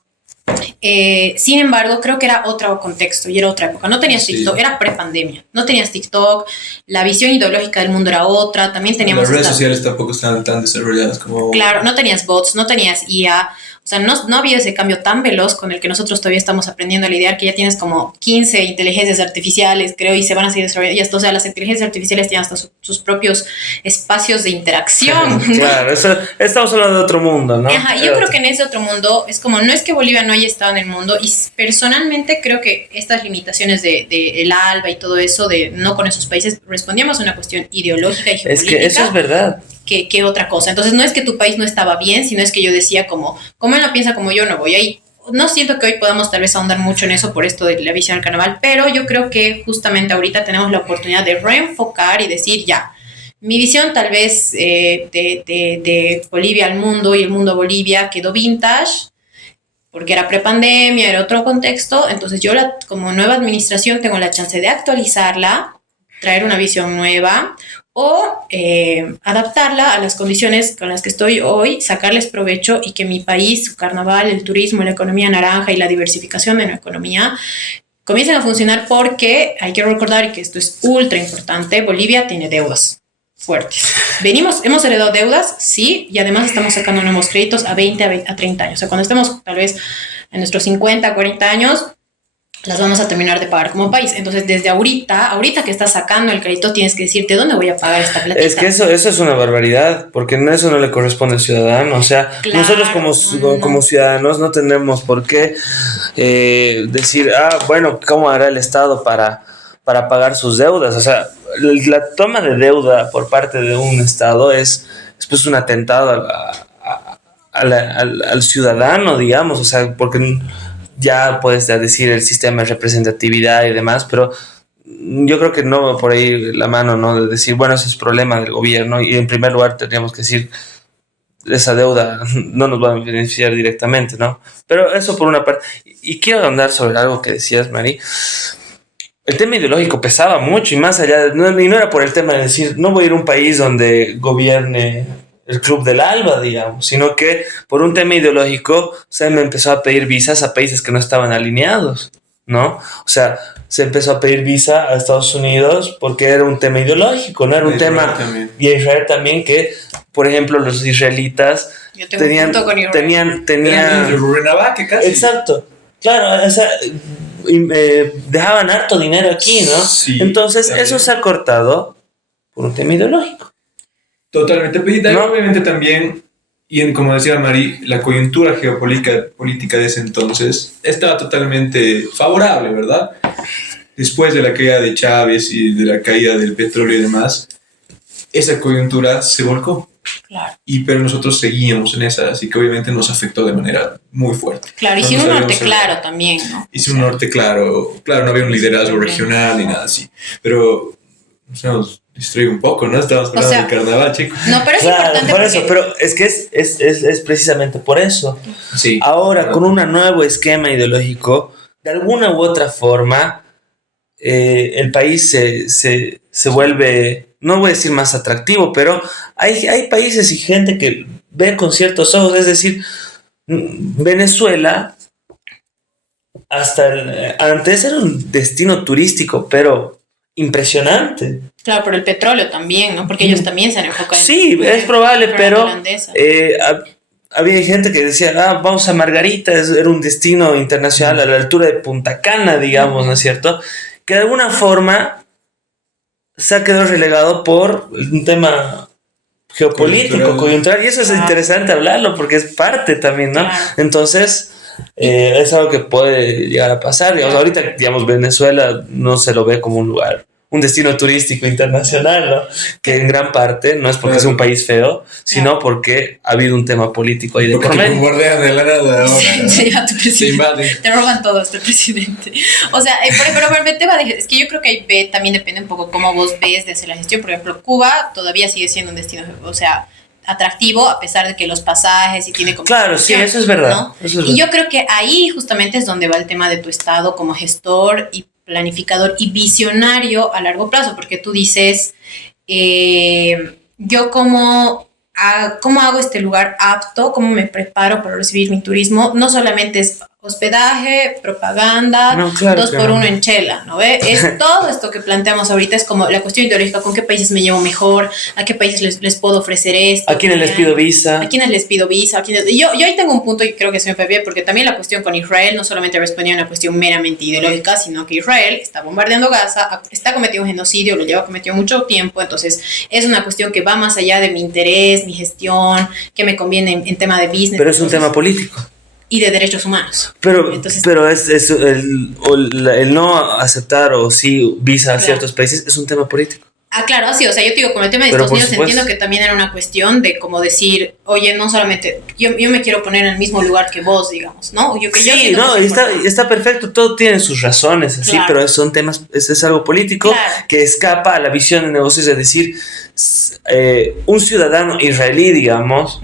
Sin embargo, creo que era otro contexto y era otra época. No tenías TikTok, era prepandemia. No tenías TikTok, la visión ideológica del mundo era otra. También teníamos... Las redes sociales tampoco estaban tan desarrolladas como... Claro, no tenías bots, no tenías IA. O sea, no había ese cambio tan veloz con el que nosotros todavía estamos aprendiendo a lidiar, que ya tienes como 15 inteligencias artificiales, creo, y se van a seguir desarrollando. Y hasta, o sea, las inteligencias artificiales tienen hasta sus propios espacios de interacción. Claro, eso, estamos hablando de otro mundo, ¿no? Ajá, yo creo que en ese otro mundo es como, no es que Bolivia no haya estado en el mundo, y personalmente creo que estas limitaciones de el ALBA y todo eso, de no con esos países, respondíamos a una cuestión ideológica y geopolítica. Es que eso es verdad. Que otra cosa. Entonces no es que tu país no estaba bien, sino es que yo decía como él no piensa como yo, no voy ahí. No siento que hoy podamos tal vez ahondar mucho en eso por esto de la visión del carnaval, pero yo creo que justamente ahorita tenemos la oportunidad de reenfocar y decir ya, mi visión tal vez de Bolivia al mundo y el mundo a Bolivia quedó vintage, porque era prepandemia, era otro contexto, entonces yo como nueva administración tengo la chance de actualizarla, traer una visión nueva, o adaptarla a las condiciones con las que estoy hoy, sacarles provecho y que mi país, su carnaval, el turismo, la economía naranja y la diversificación de la economía comiencen a funcionar, porque hay que recordar, y que esto es ultra importante, Bolivia tiene deudas. fuertes. Hemos heredado deudas, sí, y además estamos sacando nuevos créditos a 20 a 30 años. O sea, cuando estemos tal vez en nuestros 50, 40 años, las vamos a terminar de pagar como país. Entonces, desde ahorita que estás sacando el crédito, tienes que decirte dónde voy a pagar esta platita. Es que eso es una barbaridad, porque eso no le corresponde al ciudadano. O sea, claro, nosotros como ciudadanos no tenemos por qué decir, bueno, ¿cómo hará el Estado para pagar sus deudas? O sea, la toma de deuda por parte de un Estado es pues un atentado al ciudadano, digamos. O sea, porque ya puedes decir el sistema de representatividad y demás, pero yo creo que no va por ahí la mano, ¿no? De decir, bueno, ese es problema del gobierno, y en primer lugar tendríamos que decir, esa deuda no nos va a beneficiar directamente, ¿no? Pero eso por una parte. Y quiero andar sobre algo que decías, Mari. El tema ideológico pesaba mucho, y más allá, y no era por el tema de decir, no voy a ir a un país donde gobierne el Club del Alba, digamos, sino que por un tema ideológico se me empezó a pedir visas a países que no estaban alineados, ¿no? O sea, se empezó a pedir visa a Estados Unidos porque era un tema ideológico, no era un tema... También. Y a Israel también, que, por ejemplo, los israelitas tenían... Exacto, claro, o sea, dejaban harto dinero aquí, ¿no? Sí, entonces también. Eso se ha cortado por un tema ideológico. Totalmente, ¿no? Obviamente también, y como decía Mari, la coyuntura geopolítica de ese entonces estaba totalmente favorable, ¿verdad? Después de la caída de Chávez y de la caída del petróleo y demás, esa coyuntura se volcó. Claro. Pero nosotros seguíamos en esa, así que obviamente nos afectó de manera muy fuerte. Claro, y sin un norte claro también, ¿no? Y sin un norte claro, no había un liderazgo regional ni nada así, pero nos distrae un poco, ¿no? Estamos hablando del carnaval, chicos. No, pero es importante. Por eso, pero es que es precisamente por eso. Sí. Ahora, con un nuevo esquema ideológico, de alguna u otra forma, el país se vuelve, no voy a decir más atractivo, pero hay países y gente que ve con ciertos ojos. Es decir, Venezuela antes era un destino turístico, pero impresionante. Claro, por el petróleo también, ¿no? Porque ellos también se han enfocado en... Sí, es probable, pero había gente que decía, vamos a Margarita, era un destino internacional a la altura de Punta Cana, digamos, ¿no es cierto? Que de alguna forma se ha quedado relegado por un tema geopolítico, coyuntural, y eso es interesante hablarlo, porque es parte también, ¿no? Claro. Entonces... es algo que puede llegar a pasar. Digamos, ahorita, digamos, Venezuela no se lo ve como un lugar, un destino turístico internacional, ¿no? Que en gran parte no es porque es un país feo, sino porque ha habido un tema político ahí de por medio. Porque te bombardean de la nada ahora, ¿no? Se lleva tu presidente. Te roban todo este presidente. O sea, pero el tema es que yo creo que ahí también depende un poco cómo vos ves desde la gestión. Por ejemplo, Cuba todavía sigue siendo un destino, o sea, atractivo, a pesar de que los pasajes y tiene como... Claro, sí, eso es verdad. ¿No? Eso es y yo creo que ahí justamente es donde va el tema de tu estado como gestor y planificador y visionario a largo plazo, porque tú dices, yo cómo hago este lugar apto, cómo me preparo para recibir mi turismo, no solamente es hospedaje, propaganda, 2x1 en chela, ¿no ve? Es todo esto que planteamos ahorita, es como la cuestión ideológica, con qué países me llevo mejor, a qué países les puedo ofrecer esto. ¿A quiénes les pido visa? Yo ahí tengo un punto y creo que se me fue bien, porque también la cuestión con Israel no solamente respondía a una cuestión meramente ideológica, sino que Israel está bombardeando Gaza, está cometiendo un genocidio, lo lleva cometido mucho tiempo, entonces es una cuestión que va más allá de mi interés, mi gestión, que me conviene en tema de business. Pero es un tema político. Y de derechos humanos. Pero es el no aceptar o sí visa a ciertos países es un tema político. Claro, sí, o sea, yo te digo, con el tema de Estados Unidos entiendo que también era una cuestión de como decir, oye, no solamente, yo me quiero poner en el mismo lugar que vos, digamos, ¿no? Sí, no, está perfecto, todo tiene sus razones, así, claro. Pero son temas, es algo político, claro, que escapa a la visión de negocios, es decir, un ciudadano israelí, digamos,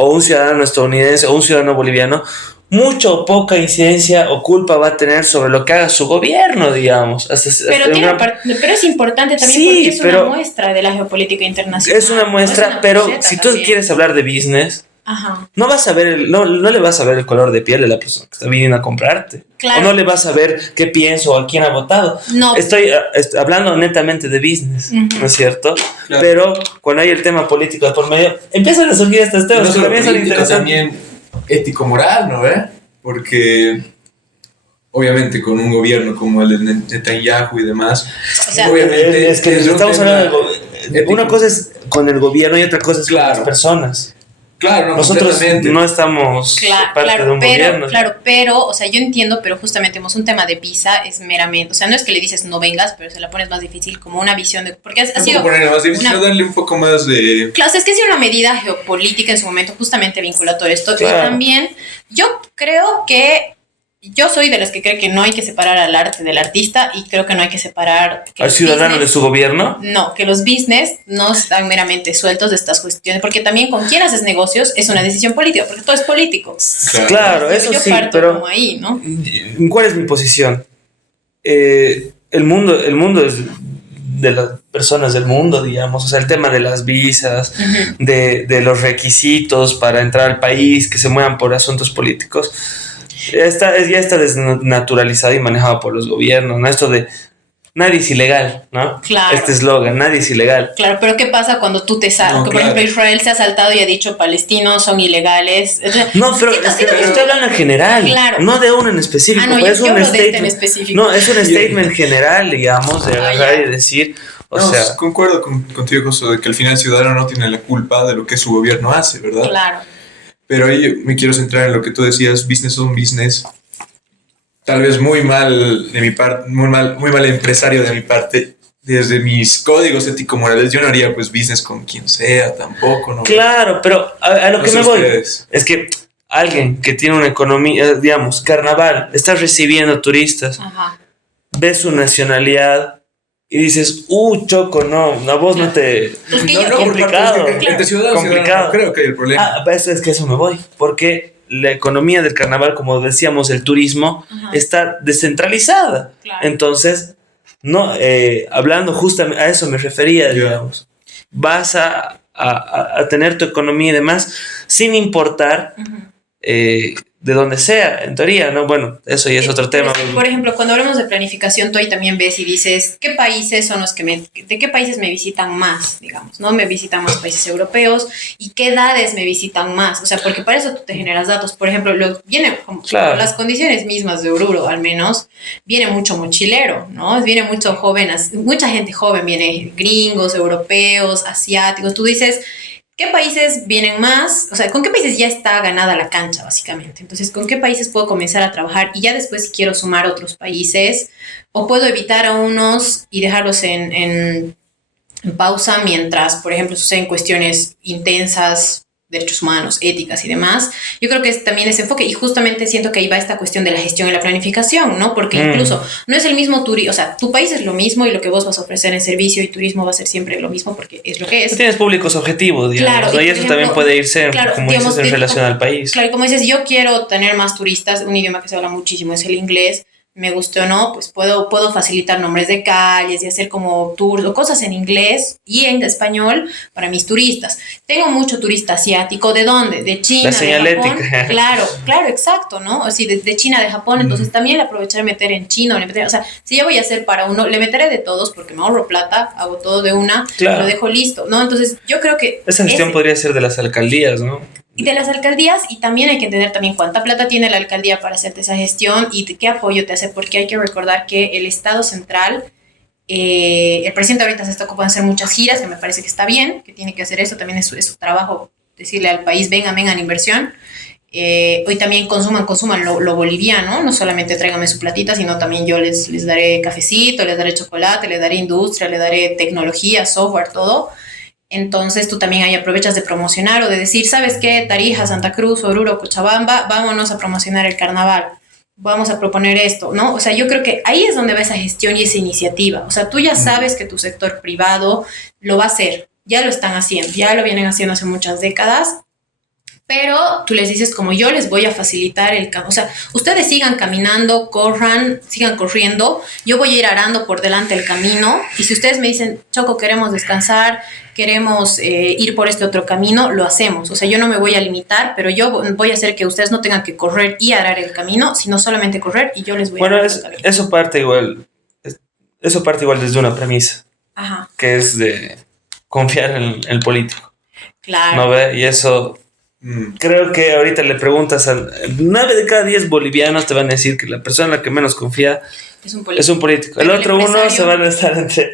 o un ciudadano estadounidense, o un ciudadano boliviano, mucha o poca incidencia o culpa va a tener sobre lo que haga su gobierno, digamos. Pero es importante también, sí, porque es una muestra de la geopolítica internacional. Es una muestra, pero si tú quieres hablar de business, Ajá. No vas a ver, no le vas a ver el color de piel de la persona que está viniendo a comprarte. Claro. O no le vas a ver qué pienso o a quién ha votado. No. Estoy hablando netamente de business, ¿no es cierto? Claro. Pero cuando hay el tema político de por medio, empiezan a surgir estos temas No que solo también son político, interesantes. también ético-moral, ¿no? Porque obviamente con un gobierno como el de Netanyahu y demás, O sea, obviamente es que es un estamos tema hablando de ético. una cosa es con el gobierno y otra cosa es Claro. con las personas. Claro, no, Nosotros completamente. no estamos parte de un gobierno. Pero, o sea, yo entiendo, pero justamente un tema de visa es meramente, o sea, no es que le dices no vengas, pero se la pones más difícil como una visión de, porque ha sido ponerle más difícil, sino darle un poco más de... Claro, o sea, es que ha sido una medida geopolítica en su momento justamente vinculada a todo esto. Claro. Y también yo creo que yo soy de las que cree que no hay que separar al arte del artista y creo que no hay que separar que ¿Al ciudadano business, de su gobierno? No, que los business no están meramente sueltos de estas cuestiones, porque también con quién haces negocios es una decisión política, porque todo es político. Claro, eso yo sí, parto pero como ahí, ¿no? ¿cuál es mi posición? El mundo es de las personas del mundo, digamos, o sea, el tema de las visas, de los requisitos para entrar al país, que se muevan por asuntos políticos, ya está desnaturalizado y manejado por los gobiernos, ¿no? Esto de nadie es ilegal, ¿no? Claro. Este eslogan, nadie es ilegal. Claro, pero ¿qué pasa cuando tú te saltas? No, que por claro. ejemplo Israel se ha saltado y ha dicho palestinos son ilegales. No, pero estoy hablando en general, Claro. no de uno en específico. Ah, no, pues yo es un hablo de este en statement. específico. No, es un statement general, digamos, de agarrar ya. y decir, o No, sea, concuerdo contigo, José, de que al final el ciudadano no tiene la culpa de lo que su gobierno hace, ¿verdad? Claro. Pero ahí me quiero centrar en lo que tú decías, business on business. Tal vez muy mal de mi parte, muy mal empresario de mi parte. Desde mis códigos ético-morales, yo no haría pues business con quien sea tampoco, ¿no? claro, pero a lo No que sé me voy ustedes. es que alguien que tiene una economía, digamos, carnaval, está recibiendo turistas, Ajá. ves su nacionalidad y dices, choco, no, a vos no te... Porque No, yo- no, complicado. porque entre ciudadano y Complicado. ciudadano no creo que hay el problema. Eso es que a eso me voy, porque la economía del carnaval, como decíamos, el turismo, Ajá. está descentralizada. Claro. Entonces, no, hablando justamente a eso me refería, digamos. Vas a tener tu economía y demás sin importar de donde sea, en teoría, ¿no? Bueno, eso ya es otro tema. Por ejemplo, cuando hablamos de planificación, tú ahí también ves y dices, ¿qué países son los que de qué países me visitan más, digamos, ¿no? Me visitan más países europeos y qué edades me visitan más, o sea, porque para eso tú te generas datos. Por ejemplo, viene como Claro. las condiciones mismas de Oruro, al menos, viene mucho mochilero, ¿no? Viene mucho joven, mucha gente joven, viene gringos, europeos, asiáticos. Tú dices, ¿qué países vienen más? O sea, ¿con qué países ya está ganada la cancha, básicamente? Entonces, ¿con qué países puedo comenzar a trabajar? Y ya después, si quiero sumar otros países, o puedo evitar a unos y dejarlos en pausa mientras, por ejemplo, suceden cuestiones intensas, derechos humanos, éticas y demás. Yo creo que es también ese enfoque y justamente siento que ahí va esta cuestión de la gestión y la planificación, ¿no? Porque incluso no es el mismo turismo, o sea, tu país es lo mismo y lo que vos vas a ofrecer en servicio y turismo va a ser siempre lo mismo porque es lo que es. Tú tienes públicos objetivos, digamos, Claro, ¿no? y Y por eso ejemplo, también puede irse, claro, como digamos, dices, en relación al país. Claro, y como dices, yo quiero tener más turistas, un idioma que se habla muchísimo es el inglés, me guste o no, pues puedo facilitar nombres de calles y hacer como tours o cosas en inglés y en español para mis turistas. Tengo mucho turista asiático, ¿de dónde? De China, La señalética. de Japón. Claro, exacto, ¿no? O sea, de China, de Japón, entonces también le aprovecharé meter en chino, o sea, si ya voy a hacer para uno, le meteré de todos porque me ahorro plata, hago todo de una, Claro. lo dejo listo, ¿no? Entonces yo creo que... Esa gestión podría ser de las alcaldías, ¿no? Y de las alcaldías, y también hay que entender también cuánta plata tiene la alcaldía para hacerte esa gestión y qué apoyo te hace, porque hay que recordar que el Estado central, el presidente ahorita se está ocupando de hacer muchas giras, que me parece que está bien, que tiene que hacer eso, también es su trabajo, decirle al país, vengan inversión. Hoy también consuman lo boliviano, no solamente tráiganme su platita, sino también yo les daré cafecito, les daré chocolate, les daré industria, les daré tecnología, software, todo. Entonces tú también ahí aprovechas de promocionar o de decir, ¿sabes qué? Tarija, Santa Cruz, Oruro, Cochabamba, vámonos a promocionar el carnaval. Vamos a proponer esto, ¿no? O sea, yo creo que ahí es donde va esa gestión y esa iniciativa. O sea, tú ya sabes que tu sector privado lo va a hacer, ya lo están haciendo, ya lo vienen haciendo hace muchas décadas, pero tú les dices como yo les voy a facilitar el camino. O sea, ustedes sigan caminando, corran, sigan corriendo, yo voy a ir arando por delante el camino y si ustedes me dicen, Choco, queremos descansar, queremos ir por este otro camino, lo hacemos. O sea, yo no me voy a limitar, pero yo voy a hacer que ustedes no tengan que correr y arar el camino, sino solamente correr y yo les voy a arar el camino. Eso parte igual desde una premisa, Ajá. que es de confiar en el político. Claro. ¿No ve? Y eso... Creo que ahorita le preguntas a 9 de cada 10 bolivianos te van a decir que la persona en la que menos confía es un político. El otro uno se van a estar entre...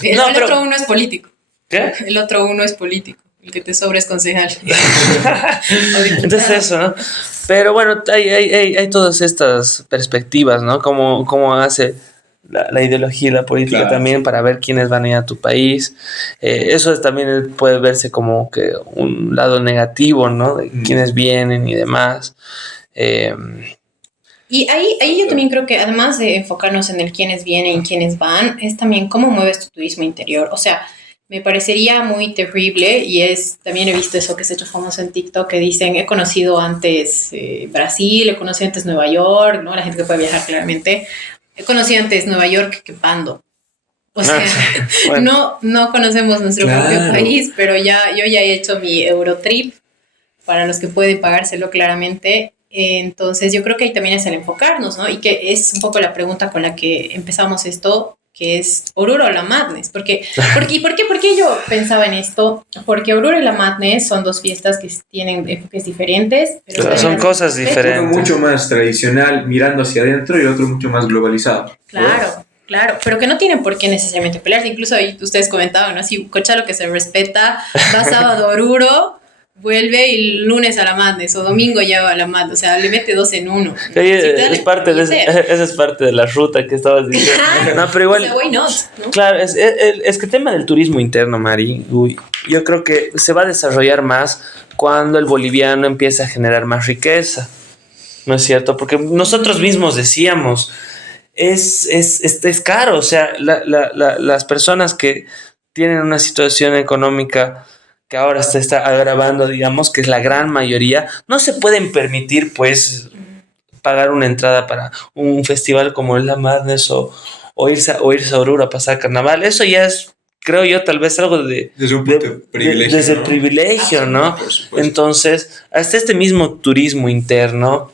El otro uno es político. ¿Qué? El otro uno es político. El que te sobra es concejal. Entonces eso, ¿no? Pero bueno, hay todas estas perspectivas, ¿no? Cómo hace la ideología y la política, claro, también para ver quiénes van a ir a tu país. Eso también puede verse como que un lado negativo, ¿no? De quiénes vienen y demás. Y ahí yo también creo que además de enfocarnos en el quiénes vienen y quiénes van, es también cómo mueves tu turismo interior. O sea, me parecería muy terrible y también he visto eso que se ha hecho famoso en TikTok, que dicen, he conocido antes Brasil, he conocido antes Nueva York, ¿no? La gente que puede viajar claramente. He conocido antes Nueva York que Pando. O sea, bueno, no conocemos nuestro propio país, pero yo ya he hecho mi Eurotrip para los que pueden pagárselo claramente. Entonces yo creo que ahí también es el enfocarnos, ¿no? Y que es un poco la pregunta con la que empezamos esto, que es Oruro o la Madness. ¿Por qué yo pensaba en esto? Porque Oruro y la Madness son dos fiestas que tienen enfoques diferentes. Pero son cosas diferentes. Uno mucho más tradicional, mirando hacia adentro, y otro mucho más globalizado. Claro, pero que no tienen por qué necesariamente pelearse. Incluso ahí ustedes comentaban, ¿no? Si Cochalo que se respeta, va sábado a Oruro, vuelve y lunes a la Madness, o domingo ya va a la Madness, o sea, le mete 2 en 1. Sí, esa es parte de la ruta que estabas diciendo. No, pero igual... why not, ¿no? Claro, es que el tema del turismo interno, Mari, yo creo que se va a desarrollar más cuando el boliviano empiece a generar más riqueza, ¿no es cierto? Porque nosotros mismos decíamos, es caro, o sea, las personas que tienen una situación económica que ahora se está agravando, digamos, que es la gran mayoría, no se pueden permitir, pues, pagar una entrada para un festival como la Madness o irse a Oruro a pasar carnaval. Eso ya es, creo yo, tal vez algo desde un punto de privilegio, desde el privilegio, ¿no? Entonces, hasta este mismo turismo interno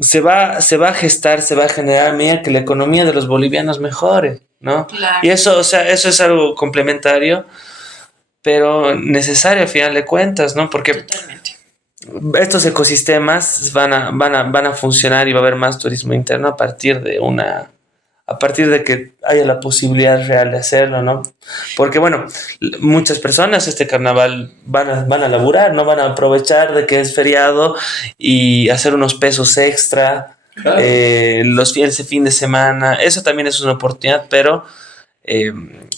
se va a gestar, se va a generar a medida que la economía de los bolivianos mejore, ¿no? Claro. Y eso, o sea, eso es algo complementario, pero necesario al final de cuentas, ¿no? Porque totalmente, estos ecosistemas van a funcionar y va a haber más turismo interno a partir de que haya la posibilidad real de hacerlo, ¿no? Porque, bueno, muchas personas este carnaval van a laburar, ¿no? Van a aprovechar de que es feriado y hacer unos pesos extra, claro, ese fin de semana. Eso también es una oportunidad, pero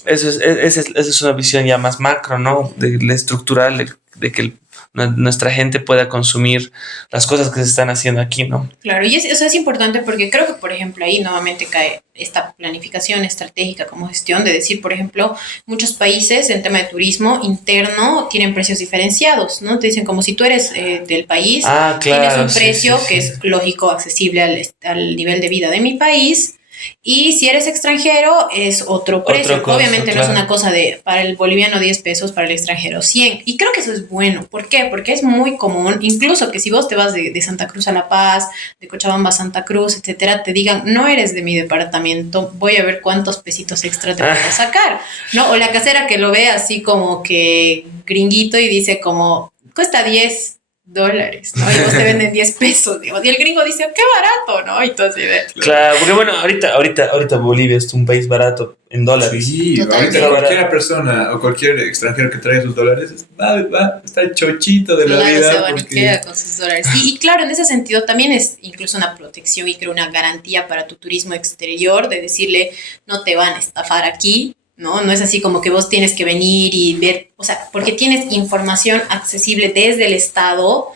esa es una visión ya más macro, ¿no? De la estructural, de que nuestra gente pueda consumir las cosas que se están haciendo aquí, ¿no? Claro, y eso es importante porque creo que, por ejemplo, ahí nuevamente cae esta planificación estratégica como gestión de decir, por ejemplo, muchos países en tema de turismo interno tienen precios diferenciados, ¿no? Te dicen como si tú eres del país, claro, tienes un precio que es lógico, accesible al nivel de vida de mi país. Y si eres extranjero es otro precio. Obviamente claro, no es una cosa de para el boliviano 10 pesos, para el extranjero 100. Y creo que eso es bueno. ¿Por qué? Porque es muy común, incluso que si vos te vas de Santa Cruz a La Paz, de Cochabamba a Santa Cruz, etcétera, te digan, no eres de mi departamento, voy a ver cuántos pesitos extra te voy a sacar, ¿no? O la casera que lo ve así como que gringuito y dice como, cuesta $10, ¿no? Y vos te venden 10 pesos, digamos. Y el gringo dice, qué barato, ¿no? Y todo así de... Claro, porque bueno, ahorita Bolivia es un país barato en dólares. Sí, totalmente. Ahorita cualquier persona o cualquier extranjero que traiga sus dólares va está el chochito de la vida. Se abaniquea con sus dólares. Y claro, en ese sentido también es incluso una protección y creo una garantía para tu turismo exterior de decirle, no te van a estafar aquí, ¿no? No es así como que vos tienes que venir y ver, o sea, porque tienes información accesible desde el Estado,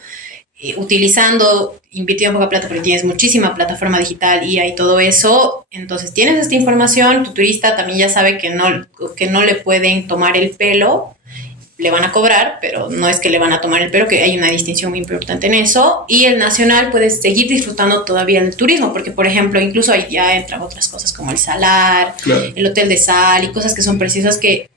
invirtiendo poca plata, porque tienes muchísima plataforma digital y hay todo eso, entonces tienes esta información, tu turista también ya sabe que no le pueden tomar el pelo, le van a cobrar, pero no es que le van a tomar el pelo, que hay una distinción muy importante en eso. Y el nacional puede seguir disfrutando todavía del turismo, porque, por ejemplo, incluso ahí ya entran otras cosas como el salar, claro, el hotel de sal y cosas que son preciosas que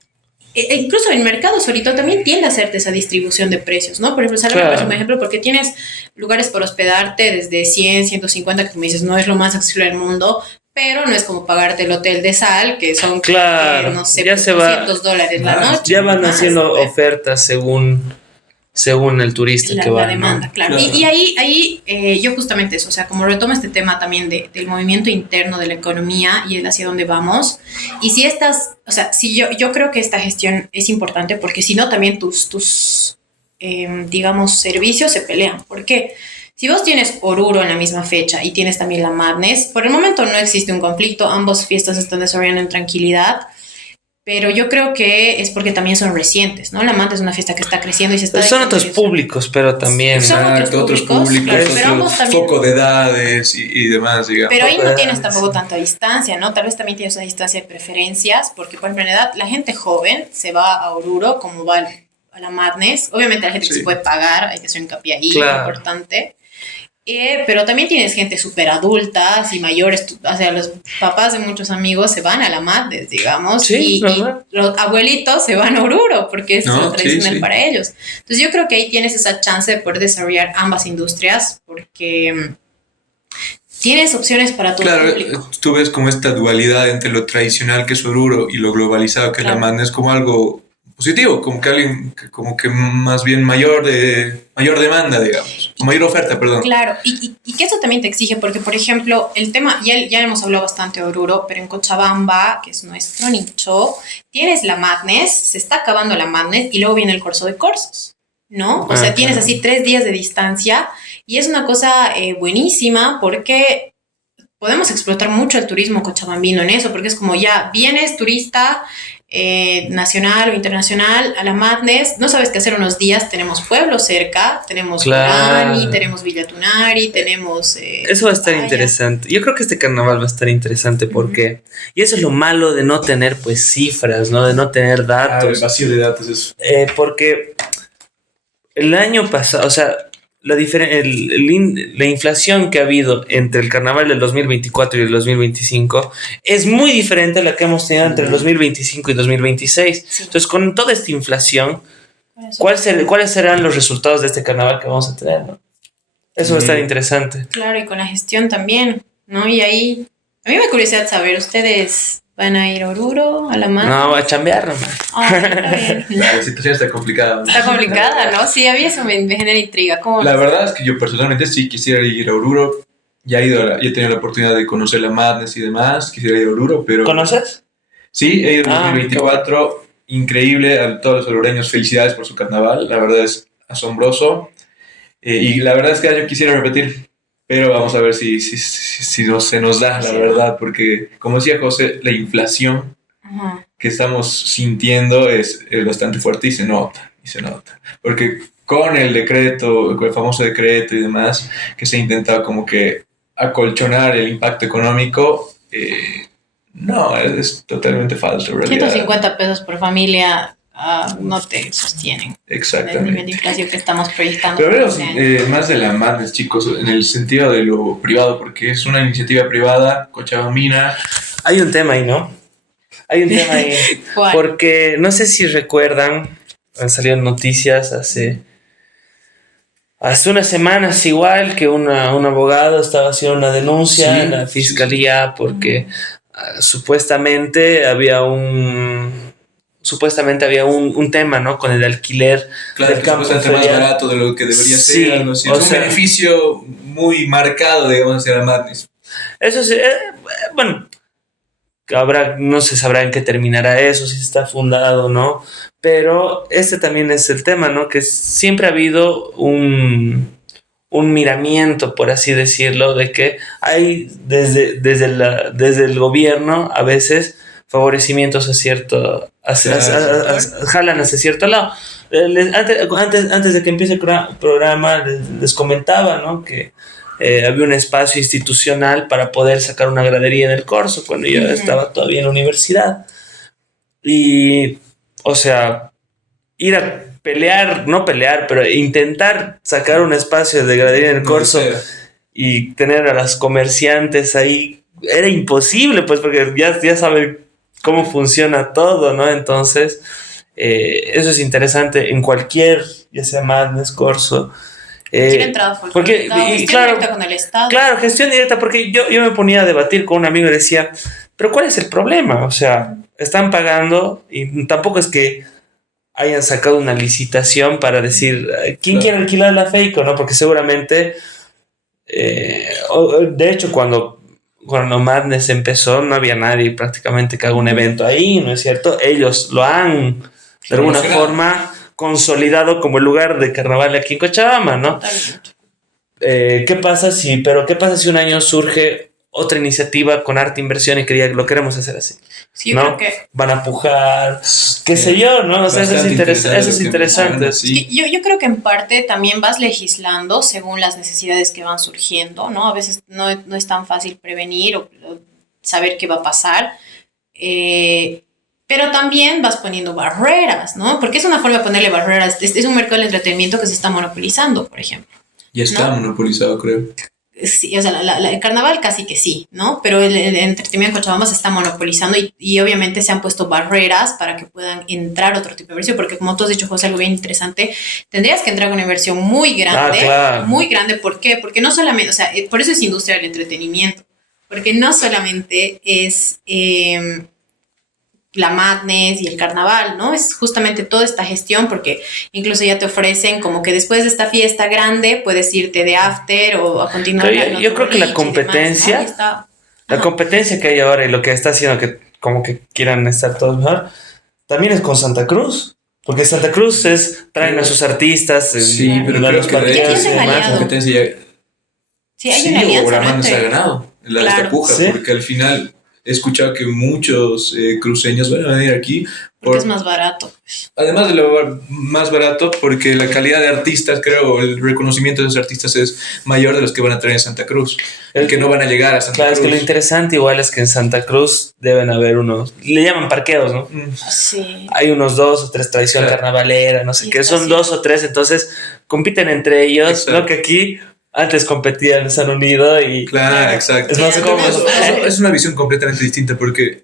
incluso en mercados ahorita también tiende a hacerte esa distribución de precios, ¿no? Por ejemplo, sale claro, un ejemplo, porque tienes lugares para hospedarte desde 100, 150, que tú me dices, no es lo más accesible del mundo, pero no es como pagarte el hotel de sal, que son, claro, no sé, ya $200 la noche. Ya van haciendo ofertas según el turista que va. La demanda, ¿no? Claro. Y ahí yo justamente eso, o sea, como retomo este tema también del movimiento interno de la economía y el hacia dónde vamos, y si yo creo que esta gestión es importante, porque si no también tus digamos, servicios se pelean. ¿Por qué? Si vos tienes Oruro en la misma fecha y tienes también la Madness, por el momento no existe un conflicto, ambas fiestas están desarrollando en tranquilidad, pero yo creo que es porque también son recientes, ¿no? La Madness es una fiesta que está creciendo y se está... Son otros públicos, pero también... Son otros públicos, claro, pero ambos también... Foco de edades y demás, digamos. Pero ahí no tienes tampoco tanta distancia, ¿no? Tal vez también tienes una distancia de preferencias, porque por ejemplo en edad la gente joven se va a Oruro como va a la Madness. Obviamente la gente que se puede pagar, hay que hacer hincapié ahí, claro, importante. Pero también tienes gente súper adulta y mayores, o sea, los papás de muchos amigos se van a la Madness, digamos, y los abuelitos se van a Oruro, porque es lo tradicional para ellos. Entonces yo creo que ahí tienes esa chance de poder desarrollar ambas industrias, porque tienes opciones para todo el público. Tú ves como esta dualidad entre lo tradicional que es Oruro y lo globalizado que es la Madness como algo positivo, como que alguien, como que más bien mayor demanda, digamos, mayor oferta, perdón. Claro, y que eso también te exige, porque por ejemplo, el tema, ya hemos hablado bastante de Oruro, pero en Cochabamba, que es nuestro nicho, tienes la Madness, se está acabando la Madness y luego viene el Corso de Corsos, ¿no? O sea, tienes así 3 días de distancia y es una cosa buenísima porque podemos explotar mucho el turismo cochabambino en eso, porque es como ya vienes turista nacional o internacional a la Madness, no sabes qué hacer unos días, tenemos pueblos cerca, tenemos Corani, tenemos Villa Tunari, tenemos... eso va a estar interesante. Yo creo que este carnaval va a estar interesante porque... Y eso es lo malo de no tener pues cifras, ¿no? De no tener datos. El vacío de datos eso. Porque el año pasado, o sea... La inflación que ha habido entre el carnaval del 2024 y el 2025 es muy diferente a la que hemos tenido entre el 2025 y 2026. Sí. Entonces, con toda esta inflación, ¿cuáles serán los resultados de este carnaval que vamos a tener, ¿no? Eso va a estar interesante. Claro, y con la gestión también, ¿no? Y ahí, a mí me da curiosidad saber, ¿ustedes van a ir a Oruro, a la Madness? No, voy a chambear nomás. La situación está complicada. Está complicada, ¿no? Sí, a mí eso me genera intriga. La verdad es que yo personalmente sí quisiera ir a Oruro. Ya he tenido la oportunidad de conocer la Madness y demás. Quisiera ir a Oruro, pero... ¿Conoces? Sí, he ido en 2024. Increíble. A todos los ororeños, felicidades por su carnaval. La verdad es asombroso. Y la verdad es que yo quisiera repetir. Pero vamos a ver si no se nos da, la verdad, porque, como decía José, la inflación que estamos sintiendo es bastante fuerte y se nota. Porque con el decreto, con el famoso decreto y demás, que se ha intentado como que acolchonar el impacto económico, no, es totalmente falso, en realidad. 150 pesos por familia... no te sostienen. Exactamente. El nivel de inflación que estamos proyectando. Pero hablemos más de la Madness, chicos, en el sentido de lo privado, porque es una iniciativa privada, cochabambina. Hay un tema ahí, ¿no? Hay un tema ahí. ¿Cuál? Porque no sé si recuerdan, han salido noticias hace unas semanas igual que un abogado estaba haciendo una denuncia en la fiscalía porque supuestamente había un tema, ¿no? Con el alquiler del campo ferial. Más barato de lo que debería ser. Algo así. Es un beneficio muy marcado, digamos, hacia la Madness. Eso sí, bueno, no se sabrá en qué terminará eso, si está fundado o no, pero este también es el tema, ¿no? Que siempre ha habido un miramiento, por así decirlo, de que hay desde el gobierno a veces favorecimientos jalan hacia cierto lado. Antes de que empiece el programa les comentaba, ¿no? Que había un espacio institucional para poder sacar una gradería en el Corso cuando yo estaba todavía en la universidad y, o sea, ir a pelear, no pelear, pero intentar sacar un espacio de gradería en el Corso y tener a las comerciantes ahí, era imposible, pues, porque ya saben cómo funciona todo, ¿no? Entonces, eso es interesante en cualquier, ya sea Madness, Corso. Quiere entrada porque, gestión claro, directa con el Estado. Claro, gestión directa, porque yo me ponía a debatir con un amigo y decía, pero ¿cuál es el problema? O sea, están pagando y tampoco es que hayan sacado una licitación para decir, ¿quién quiere alquilar la Feico? ¿No? Porque seguramente, de hecho, cuando Madness empezó, no había nadie prácticamente que haga un evento ahí, ¿no es cierto? Ellos lo han, de alguna forma, consolidado como el lugar de carnaval aquí en Cochabamba, ¿no? ¿Qué pasa si un año surge otra iniciativa con arte inversión y que lo queremos hacer así? Sí, ¿no? creo que van a pujar, qué sé yo, ¿no? O sea, eso es interesante. Sí. Yo creo que en parte también vas legislando según las necesidades que van surgiendo, ¿no? A veces no es tan fácil prevenir o saber qué va a pasar. Pero también vas poniendo barreras, ¿no? Porque es una forma de ponerle barreras. Es un mercado del entretenimiento que se está monopolizando, por ejemplo. Ya está, ¿no? Monopolizado, creo. Sí, o sea, el carnaval casi que sí, ¿no? Pero el entretenimiento en Cochabamba se está monopolizando y obviamente se han puesto barreras para que puedan entrar otro tipo de inversión, porque como tú has dicho, José, algo bien interesante, tendrías que entrar con una inversión muy grande, claro. Muy grande, ¿por qué? Porque no solamente, o sea, por eso es industria del entretenimiento, porque no solamente es la Madness y el carnaval, ¿no? Es justamente toda esta gestión, porque incluso ya te ofrecen como que después de esta fiesta grande puedes irte de after o a continuar. Yo creo que la competencia, demás, ¿no? La competencia que hay ahora y lo que está haciendo que como que quieran estar todos mejor, también es con Santa Cruz. Porque Santa Cruz traen a sus artistas. Sí, pero creo que de más competencia. Sí, hay una alianza. O la mano se ha ganado en esta puja, ¿sí? Porque al final he escuchado que muchos cruceños van a venir aquí. Porque es más barato. Además de lo más barato, porque la calidad de artistas, creo, el reconocimiento de los artistas es mayor de los que van a traer en Santa Cruz. El que no van a llegar a Santa Cruz. Claro, es que lo interesante igual es que en Santa Cruz deben haber unos, le llaman parqueos, ¿no? Sí. Hay unos 2 o 3 tradición carnavalera, no sé qué, son 2 o 3, entonces compiten entre ellos. Exacto. ¿No? Que aquí antes competían, se han unido y... Claro, exacto. Es más cómodo. Es una visión completamente distinta porque